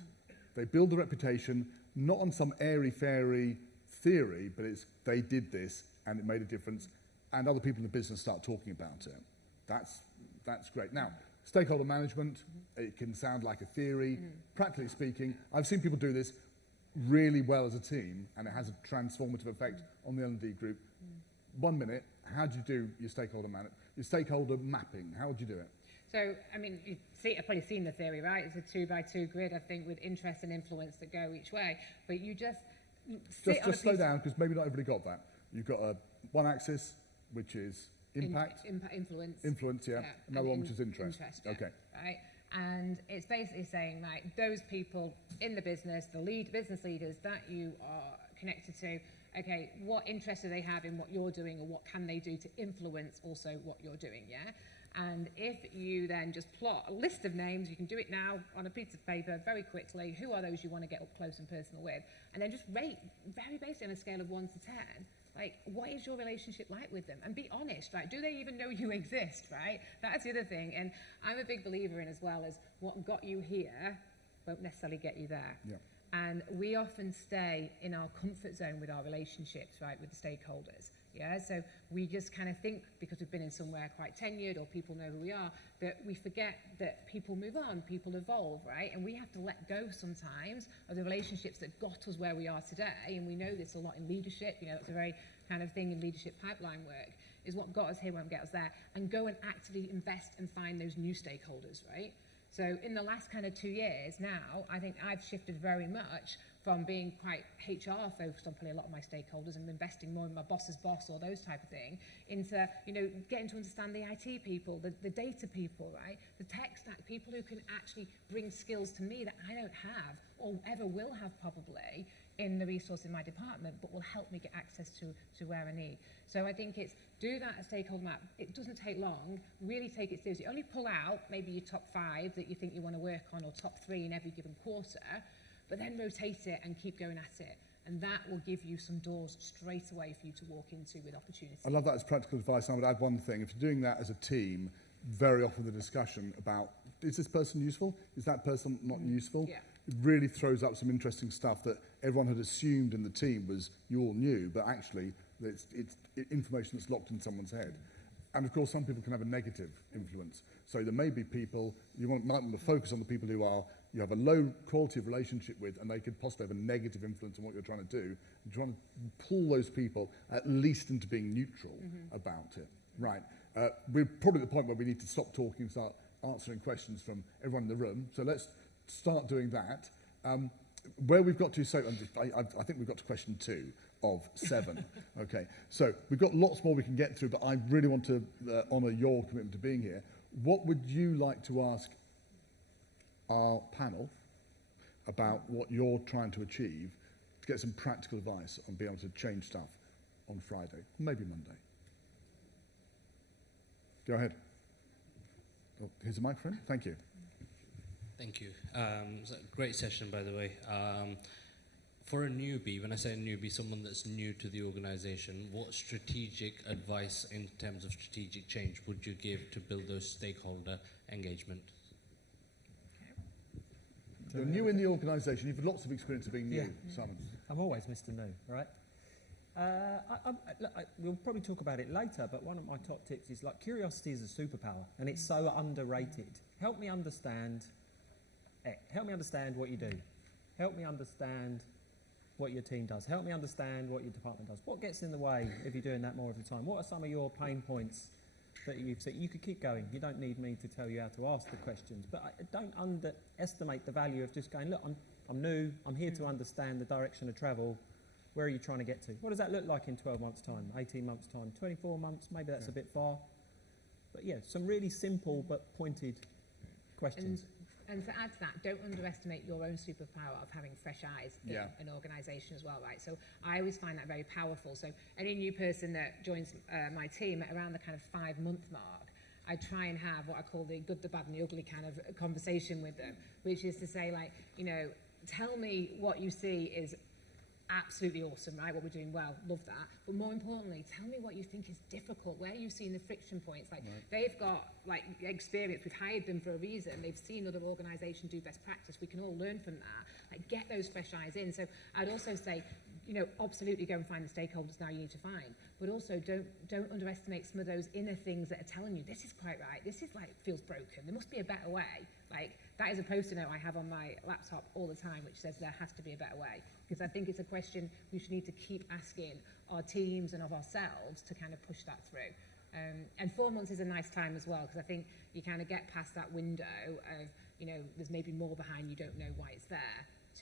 They build the reputation, not on some airy-fairy theory, but it's they did this and it made a difference, and other people in the business start talking about it. That's great. Now, stakeholder management, it can sound like a theory. Practically speaking, I've seen people do this really well as a team, and it has a transformative effect on the L&D group. 1 minute, how do you do your stakeholder mapping? How would you do it? So, I mean, I've probably seen the theory, right? It's a 2x2 grid, I think, with interest and influence that go each way. But you just slow down, because maybe not everybody got that. You've got a one axis, which is impact, influence, yeah. Another one, which is interest. Yeah, Okay. right. And it's basically saying, like, those people in the business, the business leaders that you are connected to, okay, what interest do they have in what you're doing, or what can they do to influence also what you're doing, yeah? And if you then just plot a list of names, you can do it now on a piece of paper very quickly. Who are those you want to get up close and personal with? And then just rate, very basically on a scale of 1 to 10, like, what is your relationship like with them? And be honest, right? Do they even know you exist, right? That's the other thing. And I'm a big believer in, as well, as what got you here won't necessarily get you there. Yeah. And we often stay in our comfort zone with our relationships, right, with the stakeholders. Yeah, so we just kind of think, because we've been in somewhere quite tenured, or people know who we are, that we forget that people move on, people evolve, right? And we have to let go sometimes of the relationships that got us where we are today. And we know this a lot in leadership, you know, it's a very kind of thing in leadership pipeline work, is what got us here won't get us there. And go and actively invest and find those new stakeholders, right? So in the last kind of 2 years now, I think I've shifted very much from being quite HR focused on probably a lot of my stakeholders and investing more in my boss's boss or those type of thing, into, you know, getting to understand the IT people, the data people, right? The tech stack, people who can actually bring skills to me that I don't have or ever will have probably in the resource in my department, but will help me get access to where I need. So I think it's do that at stakeholder map. It doesn't take long. Really take it seriously. Only pull out maybe your top 5 that you think you want to work on, or top 3 in every given quarter, but then rotate it and keep going at it. And that will give you some doors straight away for you to walk into with opportunities. I love that as practical advice. I would add one thing. If you're doing that as a team, very often the discussion about, is this person useful? Is that person not useful? Yeah. It really throws up some interesting stuff that everyone had assumed in the team was you all knew, but actually it's information that's locked in someone's head. And of course, some people can have a negative influence. So there may be people, might want to focus on the people who you have a low quality of relationship with, and they could possibly have a negative influence on what you're trying to do. You're trying to pull those people at least into being neutral about it. Right. We're probably at the point where we need to stop talking and start answering questions from everyone in the room. So let's start doing that. Where we've got to, so I think we've got to question 2 of 7. Okay, so we've got lots more we can get through, but I really want to honour your commitment to being here. What would you like to ask our panel about what you're trying to achieve, to get some practical advice on being able to change stuff on Friday, maybe Monday? Go ahead. Oh, here's a microphone. Thank you. Thank you. It's a great session, by the way. For a newbie, when I say a newbie, someone that's new to the organisation, what strategic advice in terms of strategic change would you give to build those stakeholder engagement? You're new in the organisation. You've had lots of experience of being new, Simon. I'm always Mr. New, right? We'll probably talk about it later, but one of my top tips is, like, curiosity is a superpower, and it's so underrated. Help me understand what you do. Help me understand what your team does. Help me understand what your department does. What gets in the way if you're doing that more of the time? What are some of your pain points that you've seen? You could keep going. You don't need me to tell you how to ask the questions, but don't underestimate the value of just going, look, I'm new, I'm here to understand the direction of travel. Where are you trying to get to? What does that look like in 12 months' time, 18 months' time, 24 months? Maybe that's a bit far. But yeah, some really simple but pointed questions. And to add to that, don't underestimate your own superpower of having fresh eyes in an organisation as well, right? So I always find that very powerful. So any new person that joins my team at around the kind of 5-month mark, I try and have what I call the good, the bad and the ugly kind of conversation with them, which is to say, like, you know, tell me what you see is absolutely awesome, right? What we're doing well, love that. But more importantly, tell me what you think is difficult, where you've seen the friction points. Like, they've got, like, experience, we've hired them for a reason, they've seen other organisations do best practice, we can all learn from that. Like, get those fresh eyes in. So I'd also say, you know, absolutely go and find the stakeholders now you need to find, but also don't underestimate some of those inner things that are telling you, this is quite right, this is, like, feels broken, there must be a better way. Like, that is a post-it note I have on my laptop all the time, which says there has to be a better way. Because I think it's a question we should need to keep asking our teams and of ourselves to kind of push that through. And 4 months is a nice time as well, because I think you kind of get past that window of, you know, there's maybe more behind, you don't know why it's there,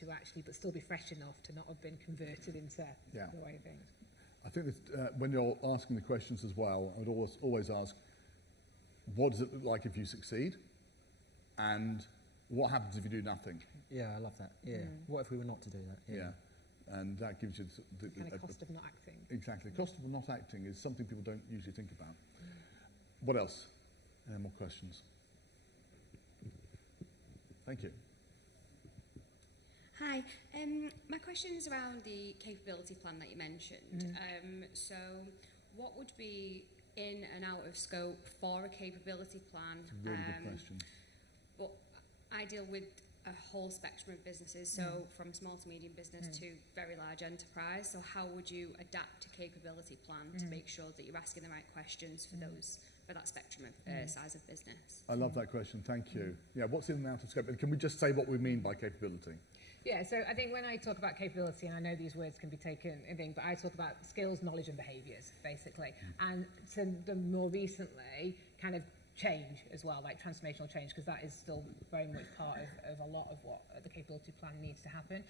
to actually, but still be fresh enough to not have been converted into the way of things. I think that, when you're asking the questions as well, I would always ask, what does it look like if you succeed? And what happens if you do nothing? Yeah, I love that. Yeah. What if we were not to do that? Yeah. And that gives you the Kind of cost of not acting. exactly. Cost of not acting is something people don't usually think about. What else? Any more questions? Thank you. Hi, my question is around the capability plan that you mentioned. So what would be in and out of scope for a capability plan? It's a really good question. But I deal with a whole spectrum of businesses, so from small to medium business to very large enterprise. So how would you adapt a capability plan to make sure that you're asking the right questions for those, for that spectrum of size of business? I love that question. Thank you. Yeah, what's in and out of scope? And can we just say what we mean by capability? Yeah, so I think when I talk about capability, and I know these words can be taken in thing, but I talk about skills, knowledge and behaviours, basically. And to the more recently, kind of change as well, like transformational change, because that is still very much part of a lot of what the capability plan needs to happen.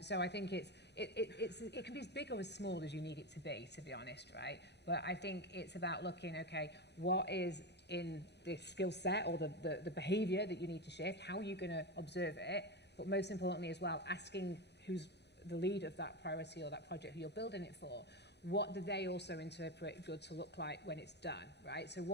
So I think it can be as big or as small as you need it to be honest, right? But I think it's about looking, okay, what is in this skill set or the behaviour that you need to shift? How are you going to observe it? But most importantly as well, asking who's the lead of that priority or that project who you're building it for, what do they also interpret good to look like when it's done, right? So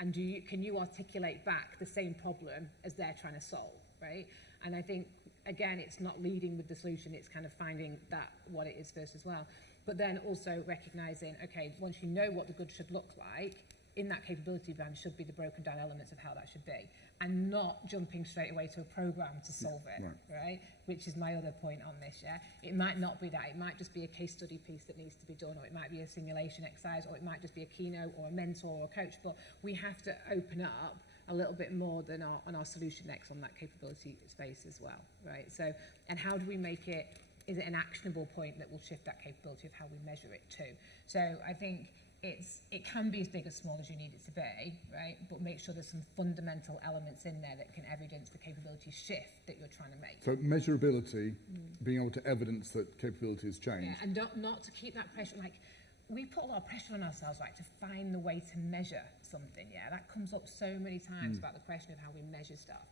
and can you articulate back the same problem as they're trying to solve, right? And I think, again, it's not leading with the solution, it's kind of finding that what it is first as well. But then also recognising, okay, once you know what the good should look like, in that capability band should be the broken down elements of how that should be, and not jumping straight away to a program to solve it, right? Which is my other point on this, yeah? It might not be that, it might just be a case study piece that needs to be done, or it might be a simulation exercise, or it might just be a keynote or a mentor or a coach, but we have to open up a little bit more than on our solution next on that capability space as well, right? So, and how do we make it, is it an actionable point that will shift that capability of how we measure it too? So I think it can be as big or small as you need it to be, right? But make sure there's some fundamental elements in there that can evidence the capability shift that you're trying to make. So measurability, being able to evidence that capability has changed. Yeah, and not to keep that pressure, like, we put a lot of pressure on ourselves, right, to find the way to measure something, yeah? That comes up so many times about the question of how we measure stuff.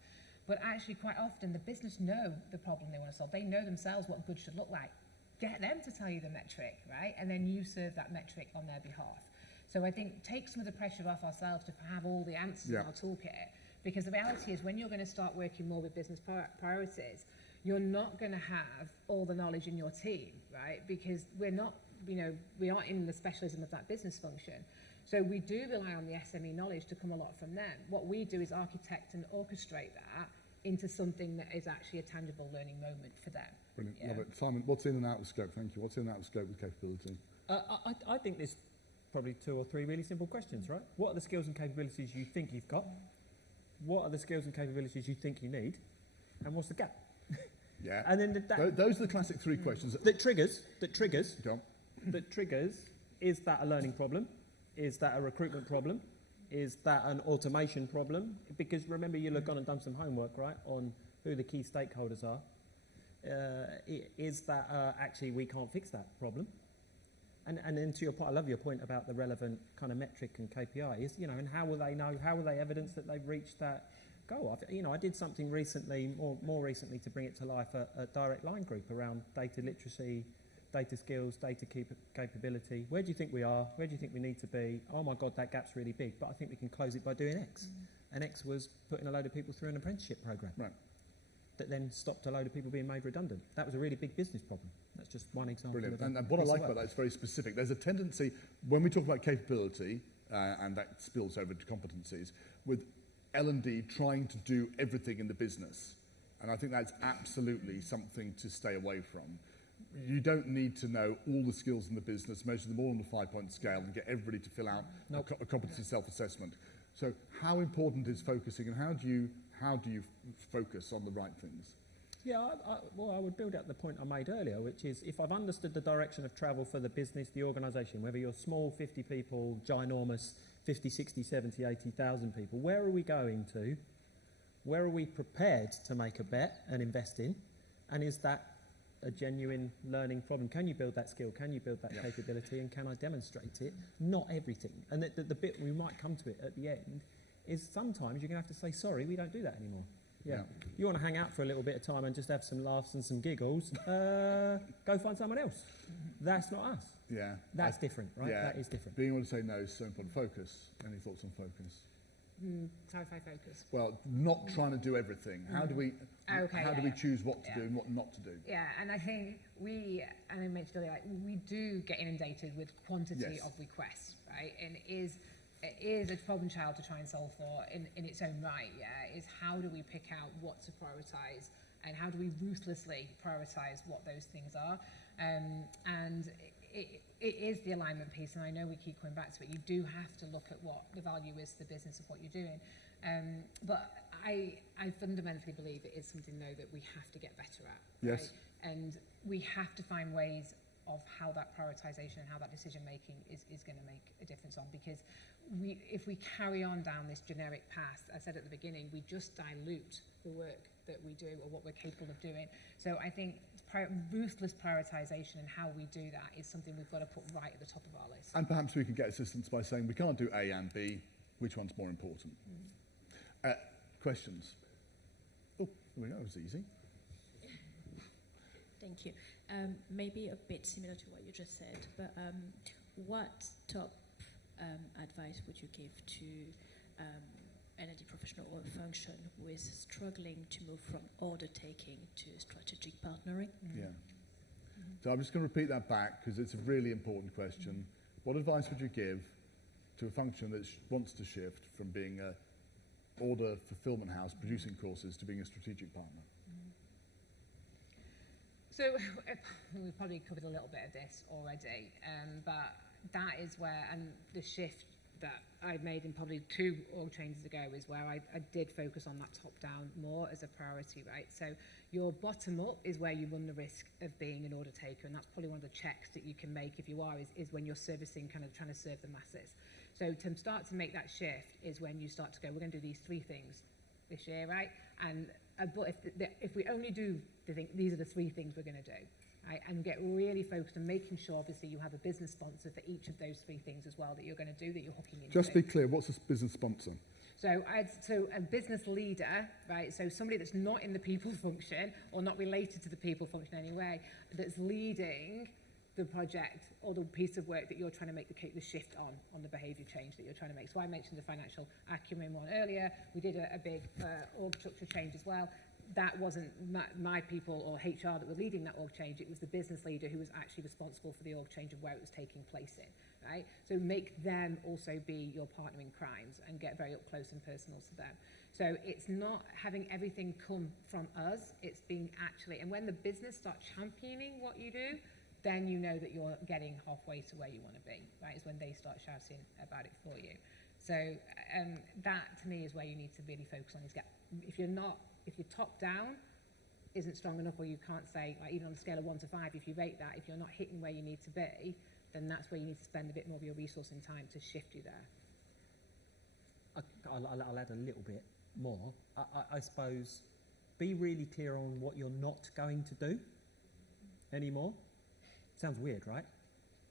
But actually, quite often, the business know the problem they want to solve. They know themselves what good should look like. Get them to tell you the metric, right? And then you serve that metric on their behalf. So I think take some of the pressure off ourselves to have all the answers in our toolkit. Because the reality is when you're going to start working more with business priorities, you're not going to have all the knowledge in your team, right? Because we're not, we aren't in the specialism of that business function. So we do rely on the SME knowledge to come a lot from them. What we do is architect and orchestrate that into something that is actually a tangible learning moment for them. Brilliant, love it. Simon, what's in and out of scope? Thank you. What's in and out of scope with capability? I think there's probably 2 or 3 really simple questions, right? What are the skills and capabilities you think you've got? What are the skills and capabilities you think you need? And what's the gap? Yeah. And then those are the classic 3 questions. That triggers, Go on. is that a learning problem? Is that a recruitment problem? Is that an automation problem? Because remember, you'll have gone and done some homework, right, on who the key stakeholders are. Is that actually we can't fix that problem? And then to your point, I love your point about the relevant kind of metric and KPI is, and how will they know, how will they evidence that they've reached that goal? I did something recently, more recently, to bring it to life, a direct line group around data literacy, data skills, data capability. Where do you think we are? Where do you think we need to be? Oh my God, that gap's really big, but I think we can close it by doing X. And X was putting a load of people through an apprenticeship program. Right. That then stopped a load of people being made redundant. That was a really big business problem. That's just one example. Brilliant. And what I like about that, it's very specific. There's a tendency, when we talk about capability, and that spills over to competencies, with L&D trying to do everything in the business. And I think that's absolutely something to stay away from. You don't need to know all the skills in the business, measure them all on the 5-point scale, and get everybody to fill out a competency self-assessment. So how important is focusing, and how do you focus on the right things? Yeah, I would build out the point I made earlier, which is if I've understood the direction of travel for the business, the organisation, whether you're small, 50 people, ginormous, 50, 60, 70, 80,000 people, where are we going to? Where are we prepared to make a bet and invest in? And is that a genuine learning problem? Can you build that skill? Can you build that capability? And can I demonstrate it? Not everything. And the bit we might come to it at the end is sometimes you're going to have to say, sorry, we don't do that anymore. Yeah. You want to hang out for a little bit of time and just have some laughs and some giggles, go find someone else. That's not us. Yeah. That's different, right? Yeah. That is different. Being able to say no is so important. Focus. Any thoughts on focus? Clarify focus. Well, not trying to do everything. How do we choose what to do and what not to do? Yeah, and I think and I mentioned earlier, like, we do get inundated with quantity of requests, right? And it is a problem child to try and solve for in its own right, is how do we pick out what to prioritise and how do we ruthlessly prioritise what those things are. And it is the alignment piece, and I know we keep coming back to it. You do have to look at what the value is to the business of what you're doing. But I fundamentally believe it is something, though, that we have to get better at. Yes. Right? And we have to find ways of how that prioritisation and how that decision making is going to make a difference on, because if we carry on down this generic path, I said at the beginning, we just dilute the work that we do or what we're capable of doing. So I think ruthless prioritisation and how we do that is something we've got to put right at the top of our list. And perhaps we can get assistance by saying we can't do A and B. Which one's more important? Questions? Oh, here we go. It was easy. Thank you. Maybe a bit similar to what you just said, but what top advice would you give to L&D professional or function who is struggling to move from order taking to strategic partnering? Yeah. So I'm just going to repeat that back because it's a really important question. What advice would you give to a function that wants to shift from being a order fulfillment house producing courses to being a strategic partner? So we've probably covered a little bit of this already, but that is where, and the shift that I made in probably 2 org changes ago is where I did focus on that top-down more as a priority, right? So your bottom-up is where you run the risk of being an order taker, and that's probably one of the checks that you can make if you are, is when you're servicing, kind of trying to serve the masses. So to start to make that shift is when you start to go, we're going to do these 3 things this year, right? And but if we only do these are the 3 things we're going to do, right? And get really focused on making sure, obviously, you have a business sponsor for each of those 3 things as well that you're going to do, that you're hooking into. Just be clear, what's a business sponsor? So a business leader, right? So somebody that's not in the people function or not related to the people function anyway, that's leading the project or the piece of work that you're trying to make the shift on the behaviour change that you're trying to make. So I mentioned the financial acumen one earlier. We did a big org structure change as well. That wasn't my people or HR that were leading that org change. It was the business leader who was actually responsible for the org change and where it was taking place in, right? So make them also be your partner in crimes and get very up close and personal to them. So it's not having everything come from us. It's being actually, and when the business starts championing what you do, then you know that you're getting halfway to where you want to be, right? It's when they start shouting about it for you. So that to me is where you need to really focus on, is if your top down isn't strong enough, or you can't say, like, even on a scale of 1 to 5, if you rate that, if you're not hitting where you need to be, then that's where you need to spend a bit more of your resource and time to shift you there. I'll add a little bit more. I suppose be really clear on what you're not going to do anymore. Sounds weird, right?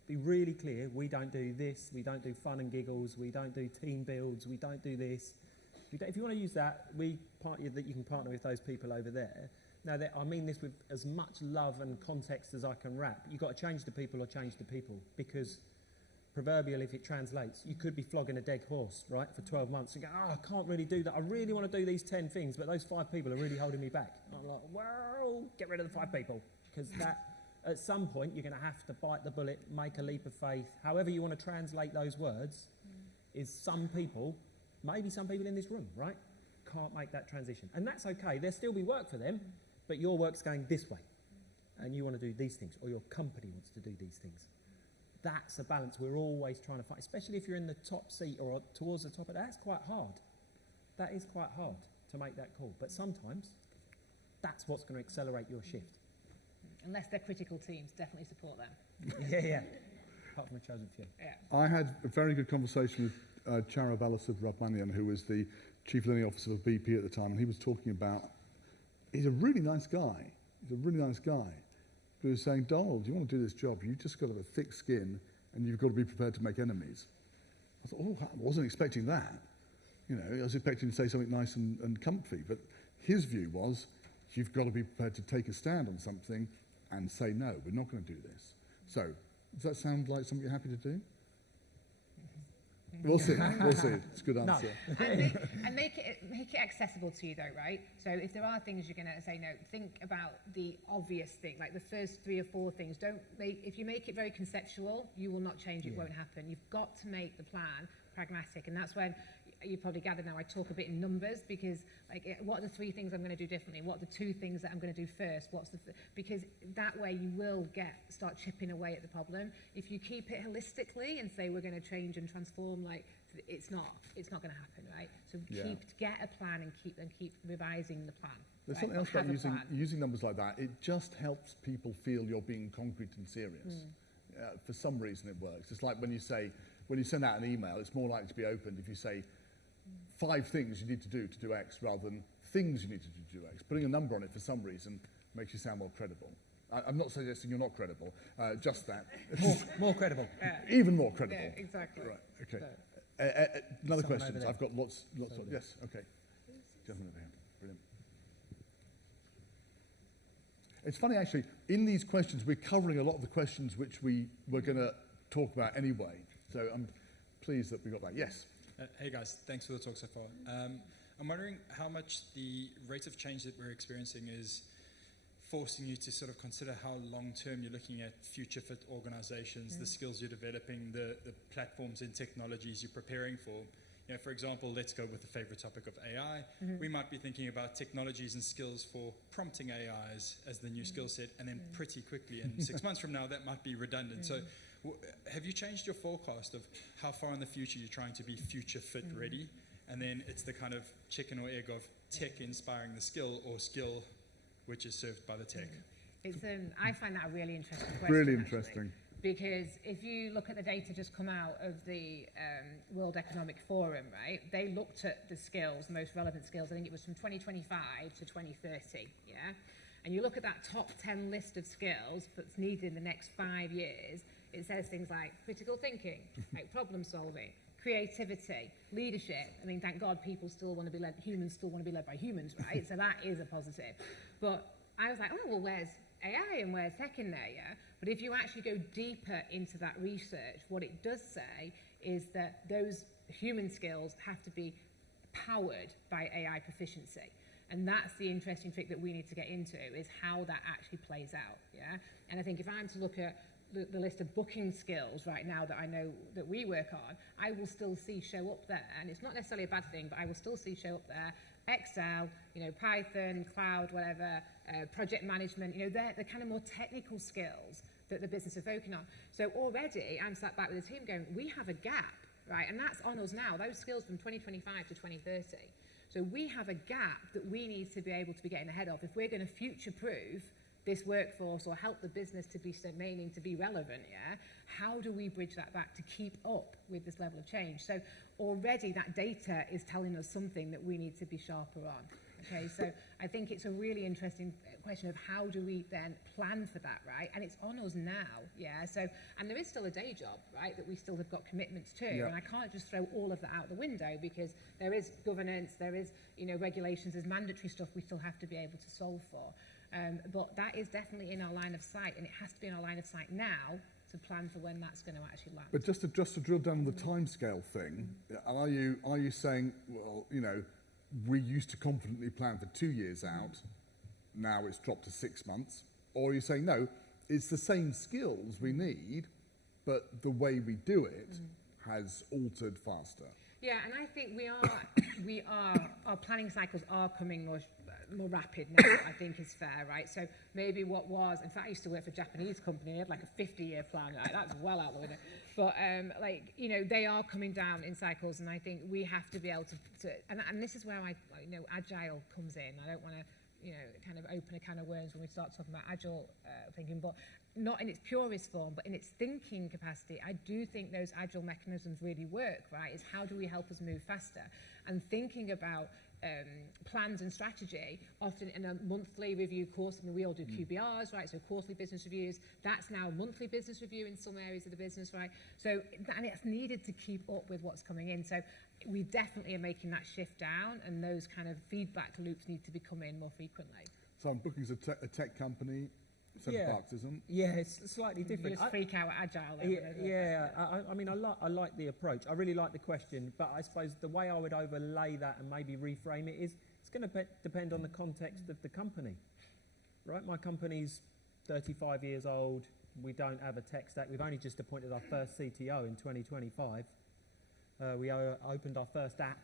Be really clear. We don't do this. We don't do fun and giggles. We don't do team builds. We don't do this. If you want to use that, you can partner with those people over there. Now, I mean this with as much love and context as I can wrap. You've got to change the people or change the people, because proverbial, if it translates, you could be flogging a dead horse, right, for 12 months and go, I can't really do that. I really want to do these 10 things, but those 5 people are really holding me back. I'm like, well, get rid of the 5 people, because that, at some point, you're going to have to bite the bullet, make a leap of faith. However you want to translate those words, is some people, maybe some people in this room, right, can't make that transition. And that's okay. There'll still be work for them, but your work's going this way, and you want to do these things, or your company wants to do these things. That's a balance we're always trying to find, especially if you're in the top seat or towards the top of that. That's quite hard. That is quite hard to make that call. But sometimes that's what's going to accelerate your shift. Unless they're critical teams, definitely support them. Yeah. Apart from a chosen few. Yeah. I had a very good conversation with Chara Balasubramanian, who was the Chief Learning Officer of BP at the time, and he was talking about, he's a really nice guy. who was saying, Donald, you want to do this job, you've just got to have a thick skin and you've got to be prepared to make enemies. I thought, oh, I wasn't expecting that. You know, I was expecting to say something nice and comfy, but his view was, you've got to be prepared to take a stand on something and say, no, we're not going to do this. So, does that sound like something you're happy to do? We'll see. We'll see. It's a good answer. And make it accessible to you, though, right? So if there are things you're going to say no, think about the obvious thing, like the first 3 or 4 things. If you make it very conceptual, you will not change. It won't happen. You've got to make the plan pragmatic, and that's when you probably gather now I talk a bit in numbers, because like, what are the 3 things I'm going to do differently? What are the 2 things that I'm going to do first? Because that way you will start chipping away at the problem. If you keep it holistically and say we're going to change and transform, like it's not going to happen, right? So get a plan and keep revising the plan. There's right? something else Have about using numbers like that. It just helps people feel you're being concrete and serious. For some reason it works. It's like when you send out an email, it's more likely to be opened if you say 5 things you need to do X rather than things you need to do X. Putting a number on it for some reason makes you sound more credible. I'm not suggesting you're not credible, just that. More credible. Even more credible. Yeah, exactly. Right, okay. So, another Someone question. over there. I've got lots of, yes, okay. Gentleman over here, brilliant. It's funny actually, in these questions we're covering a lot of the questions which we were going to talk about anyway. So I'm pleased that we got that. Yes. Hey guys, thanks for the talk so far. I'm wondering how much the rate of change that we're experiencing is forcing you to sort of consider how long-term you're looking at future-fit organizations, the skills you're developing, the platforms and technologies you're preparing for. You know, for example, let's go with the favorite topic of AI. We might be thinking about technologies and skills for prompting AIs as the new skill set, and then pretty quickly, in 6 months from now, that might be redundant. So have you changed your forecast of how far in the future you're trying to be future fit ready? And then it's the kind of chicken or egg of tech inspiring the skill, or skill which is served by the tech. It's I find that a really interesting question. Really actually, interesting. because if you look at the data just come out of the World Economic Forum, right, they looked at the skills, the most relevant skills, I think it was from 2025 to 2030, yeah? And you look at that top 10 list of skills that's needed in the next 5 years, it says things like critical thinking, like problem solving, creativity, leadership. I mean, thank God humans still want to be led by humans, right? So that is a positive. But I was like, oh, well, where's AI and where's tech in there, yeah? But if you actually go deeper into that research, what it does say is that those human skills have to be powered by AI proficiency. And that's the interesting thing that we need to get into, is how that actually plays out, yeah? And I think if I'm to look at the list of booking skills right now that I know that we work on, I will still see show up there, and it's not necessarily a bad thing, but I will still see show up there Excel, Python, cloud, whatever, project management, they're the kind of more technical skills that the business are focusing on. So already I'm sat back with the team going, we have a gap, right? And that's on us now, those skills from 2025 to 2030. So we have a gap that we need to be able to be getting ahead of if we're going to future-proof this workforce or help the business to be remaining to be relevant, yeah? How do we bridge that back to keep up with this level of change? So already that data is telling us something that we need to be sharper on. Okay, so I think it's a really interesting question of how do we then plan for that, right? And it's on us now, yeah? So, and there is still a day job, right, that we still have got commitments to. Yeah. And I can't just throw all of that out the window, because there is governance, there is, regulations, there's mandatory stuff we still have to be able to solve for. But that is definitely in our line of sight, and it has to be in our line of sight now to plan for when that's going to actually land. But just to drill down on the timescale thing, are you saying, well, we used to confidently plan for 2 years out, now it's dropped to 6 months? Or are you saying, no, it's the same skills we need, but the way we do it has altered faster? Yeah, and I think our planning cycles are coming more rapid now, I think is fair, right? So maybe what was, in fact, I used to work for a Japanese company, they had like a 50-year plan, right? That's well out the window. But they are coming down in cycles, and I think we have to be able to and this is where agile comes in. I don't want to, kind of open a can of worms when we start talking about agile thinking, but not in its purest form, but in its thinking capacity, I do think those agile mechanisms really work, right? Is how do we help us move faster? And thinking about plans and strategy, often in a monthly review course. I mean, we all do QBRs, right? So quarterly business reviews. That's now a monthly business review in some areas of the business, right? So, and it's needed to keep up with what's coming in. So we definitely are making that shift down, and those kind of feedback loops need to be coming in more frequently. So I'm booking a tech company. Center Parks isn't. Yeah, it's slightly different. You just freak out at agile. I mean, I like the approach. I really like the question, but I suppose the way I would overlay that and maybe reframe it is it's going to depend on the context of the company, right? My company's 35 years old. We don't have a tech stack. We've only just appointed our first CTO in 2025. We opened our first app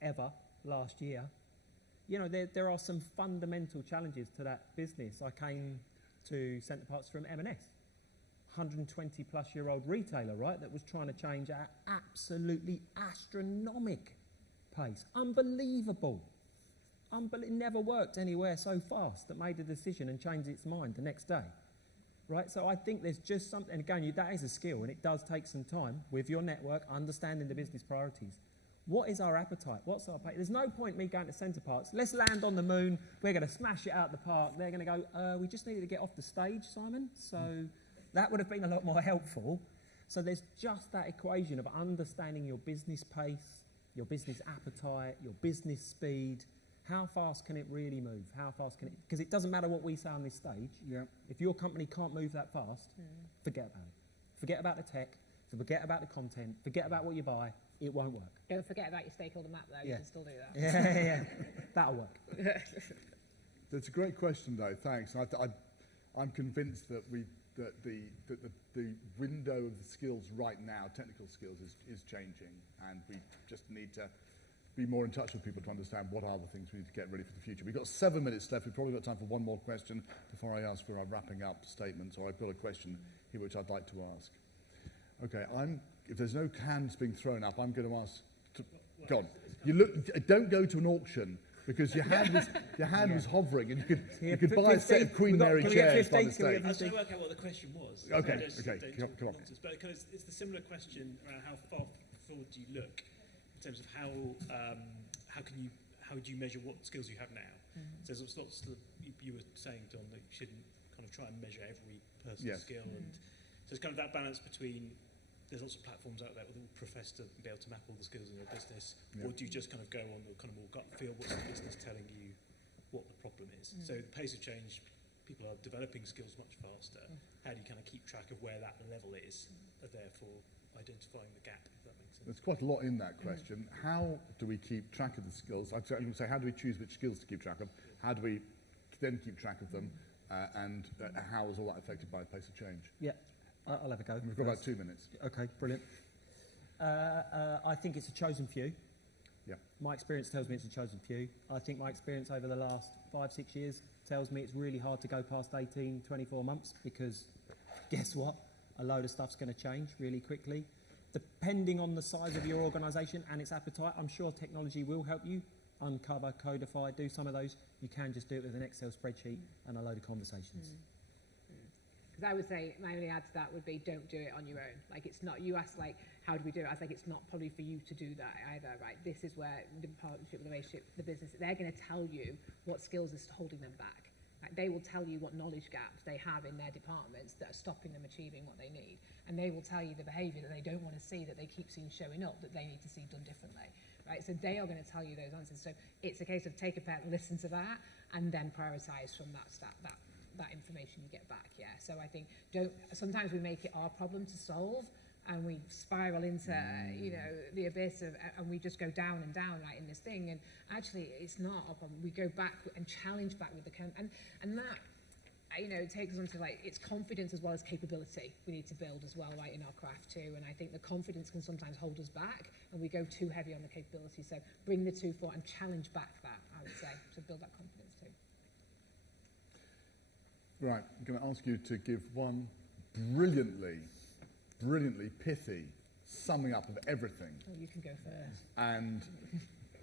ever last year. You know, there are some fundamental challenges to that business. I came to Center Parks from M&S, 120-plus-year-old retailer, right, that was trying to change at absolutely astronomic pace. Unbelievable. It never worked anywhere so fast that made a decision and changed its mind the next day, right? So I think there's just something, and again, that is a skill, and it does take some time with your network, understanding the business priorities. What is our appetite? What's our pay? There's no point me going to Center Parks. Let's land on the moon. We're going to smash it out the park. They're going to go, we just needed to get off the stage, Simon. So that would have been a lot more helpful. So there's just that equation of understanding your business pace, your business appetite, your business speed. How fast can it really move? How fast can it? Because it doesn't matter what we say on this stage. Yeah. If your company can't move that fast, forget about it. Forget about the tech. Forget about the content. Forget about what you buy. It won't work. Don't forget about your stakeholder map, though. You can still do that. Yeah. That'll work. That's a great question, though. Thanks. I'm convinced that the window of the skills right now, technical skills, is changing, and we just need to be more in touch with people to understand what are the things we need to get ready for the future. We've got 7 minutes left. We've probably got time for one more question before I ask for our wrapping up statements, or I've got a question here which I'd like to ask. Okay, if there's no hands being thrown up, I'm going to ask. Go on. Don't go to an auction because your hand was hovering, and you could buy a set of Queen Mary chairs by the stage. I was trying to work out what the question was. Okay, come on. But because it's the similar question around how far forward do you look in terms of how do you measure what skills you have now? So there's lots of, you were saying, Don, that you shouldn't kind of try and measure every person's skill, and so it's kind of that balance between. There's lots of platforms out there that will profess to be able to map all the skills in your business, or do you just kind of go on the kind of more gut feel, what's the business telling you what the problem is? So the pace of change, people are developing skills much faster. How do you kind of keep track of where that level is, and therefore identifying the gap, if that makes sense? There's quite a lot in that question. How do we keep track of the skills? I'm going to say, how do we choose which skills to keep track of? How do we then keep track of them? And how is all that affected by the pace of change? Yeah. I'll have a go. We've got about 2 minutes. Okay, brilliant. I think it's a chosen few. Yeah. My experience tells me it's a chosen few. I think my experience over the last 5-6 years tells me it's really hard to go past 18, 24 months because guess what? A load of stuff's going to change really quickly. Depending on the size of your organisation and its appetite, I'm sure technology will help you uncover, codify, do some of those. You can just do it with an Excel spreadsheet and a load of conversations. Because I would say my only add to that would be don't do it on your own. Like it's not, you ask like, how do we do it? I was like, it's not probably for you to do that either, right? This is where the partnership, the relationship, the business, they're going to tell you what skills is holding them back. Right? They will tell you what knowledge gaps they have in their departments that are stopping them achieving what they need. And they will tell you the behaviour that they don't want to see, that they keep seeing showing up, that they need to see done differently. Right? So they are going to tell you those answers. So it's a case of take a pen, listen to that, and then prioritise from that information you get back, So I think sometimes we make it our problem to solve, and we spiral into, the abyss of, and we just go down and down, right, in this thing, and actually it's not our problem. We go back and challenge back with and that, takes us onto like, it's confidence as well as capability we need to build as well, right, in our craft too, and I think the confidence can sometimes hold us back, and we go too heavy on the capability, so bring the two forward and challenge back that, I would say, to build that confidence too. Right, I'm going to ask you to give one brilliantly pithy summing up of everything. Oh, you can go first. And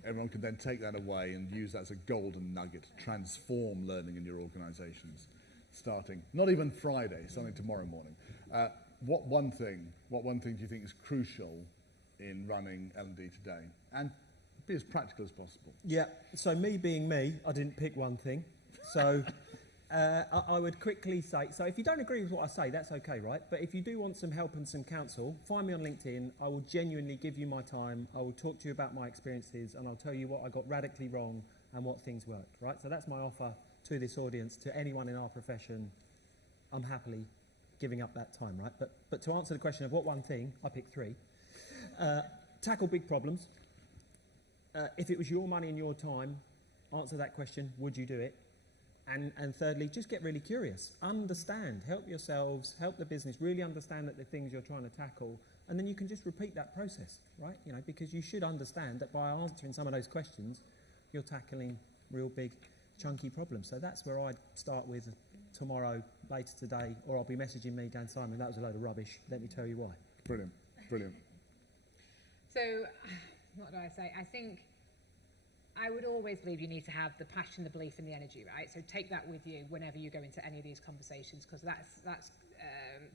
everyone can then take that away and use that as a golden nugget to transform learning in your organisations. starting. Not even Friday, starting tomorrow morning. What one thing do you think is crucial in running L&D today? And be as practical as possible. Yeah, so me being me, I didn't pick one thing. So I would quickly say, so if you don't agree with what I say, that's okay, right? But if you do want some help and some counsel, find me on LinkedIn. I will genuinely give you my time. I will talk to you about my experiences, and I'll tell you what I got radically wrong and what things worked, right? So that's my offer to this audience, to anyone in our profession. I'm happily giving up that time, right? But to answer the question of what one thing, I picked 3. Tackle big problems. If it was your money and your time, answer that question, would you do it? And thirdly, just get really curious. Understand, help yourselves, help the business, really understand that the things you're trying to tackle, and then you can just repeat that process, right? You know, because you should understand that by answering some of those questions, you're tackling real big, chunky problems. So that's where I'd start with tomorrow, later today, or I'll be messaging me, Dan Simon, that was a load of rubbish. Let me tell you why. Brilliant, brilliant. So, what do I say? I think I would always believe you need to have the passion, the belief, and the energy, right? So take that with you whenever you go into any of these conversations, because that's.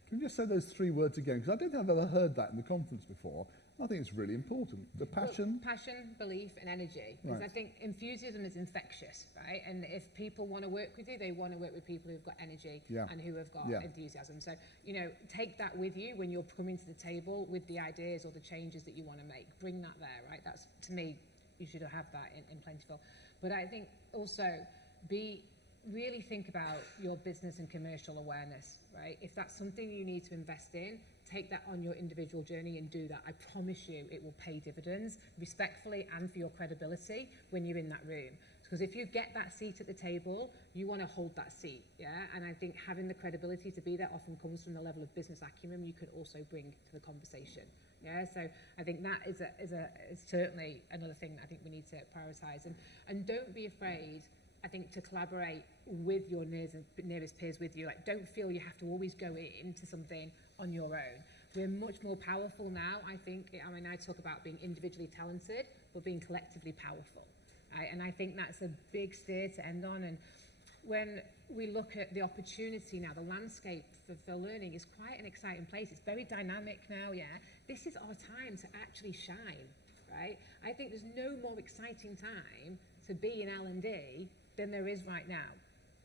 Can you just say those 3 words again? Because I don't think I've ever heard that in the conference before. I think it's really important. The passion. Well, passion, belief, and energy. Because Right. I think enthusiasm is infectious, right? And if people want to work with you, they want to work with people who've got energy and who have got enthusiasm. So, you know, take that with you when you're coming to the table with the ideas or the changes that you want to make. Bring that there, right? That's, to me, you should have that in Plentiful. But I think also really think about your business and commercial awareness, right? If that's something you need to invest in, take that on your individual journey and do that. I promise you it will pay dividends respectfully and for your credibility when you're in that room. Because if you get that seat at the table, you want to hold that seat, yeah? And I think having the credibility to be there often comes from the level of business acumen you could also bring to the conversation. Yeah, so I think that is certainly another thing that I think we need to prioritise. And don't be afraid, I think, to collaborate with your nearest peers with you. Like, don't feel you have to always go into something on your own. We're much more powerful now, I think. I mean, I talk about being individually talented, but being collectively powerful. Right? And I think that's a big steer to end on. And when we look at the opportunity now, the landscape for learning is quite an exciting place. It's very dynamic now, yeah? This is our time to actually shine, right? I think there's no more exciting time to be in L&D than there is right now.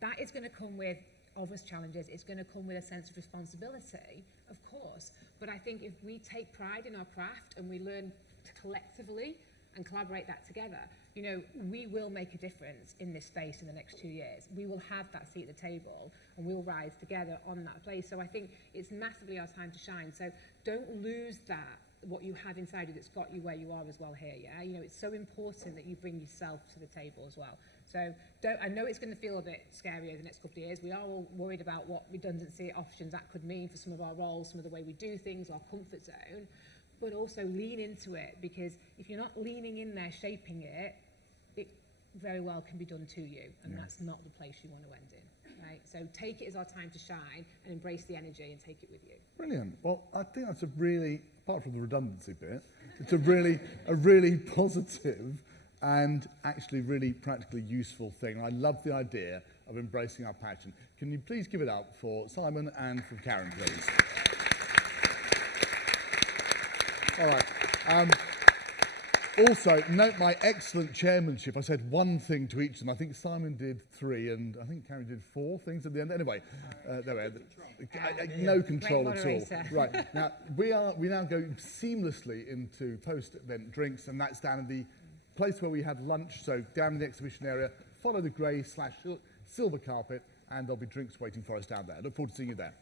That is going to come with obvious challenges. It's going to come with a sense of responsibility, of course. But I think if we take pride in our craft and we learn to collectively and collaborate that together, you know, we will make a difference in this space in the next 2 years. We will have that seat at the table and we'll rise together on that place. So I think it's massively our time to shine. So don't lose that, what you have inside you that's got you where you are as well here, yeah? You know, it's so important that you bring yourself to the table as well. So I know it's going to feel a bit scary over the next couple of years. We are all worried about what redundancy options that could mean for some of our roles, some of the way we do things, our comfort zone, but also lean into it, because if you're not leaning in there, shaping it, it very well can be done to you, and that's not the place you want to end in, right? So take it as our time to shine and embrace the energy and take it with you. Brilliant. Well, I think that's a really, apart from the redundancy bit, it's a really positive and actually really practically useful thing. I love the idea of embracing our passion. Can you please give it up for Simon and for Karen, please? All right. Also, note my excellent chairmanship. I said one thing to each of them. I think Simon did 3, and I think Karen did 4 things at the end. Anyway, there we are. No control at all. Right. Now, we now go seamlessly into post-event drinks, and that's down in the place where we had lunch, so down in the exhibition area. Follow the grey/silver carpet, and there'll be drinks waiting for us down there. Look forward to seeing you there.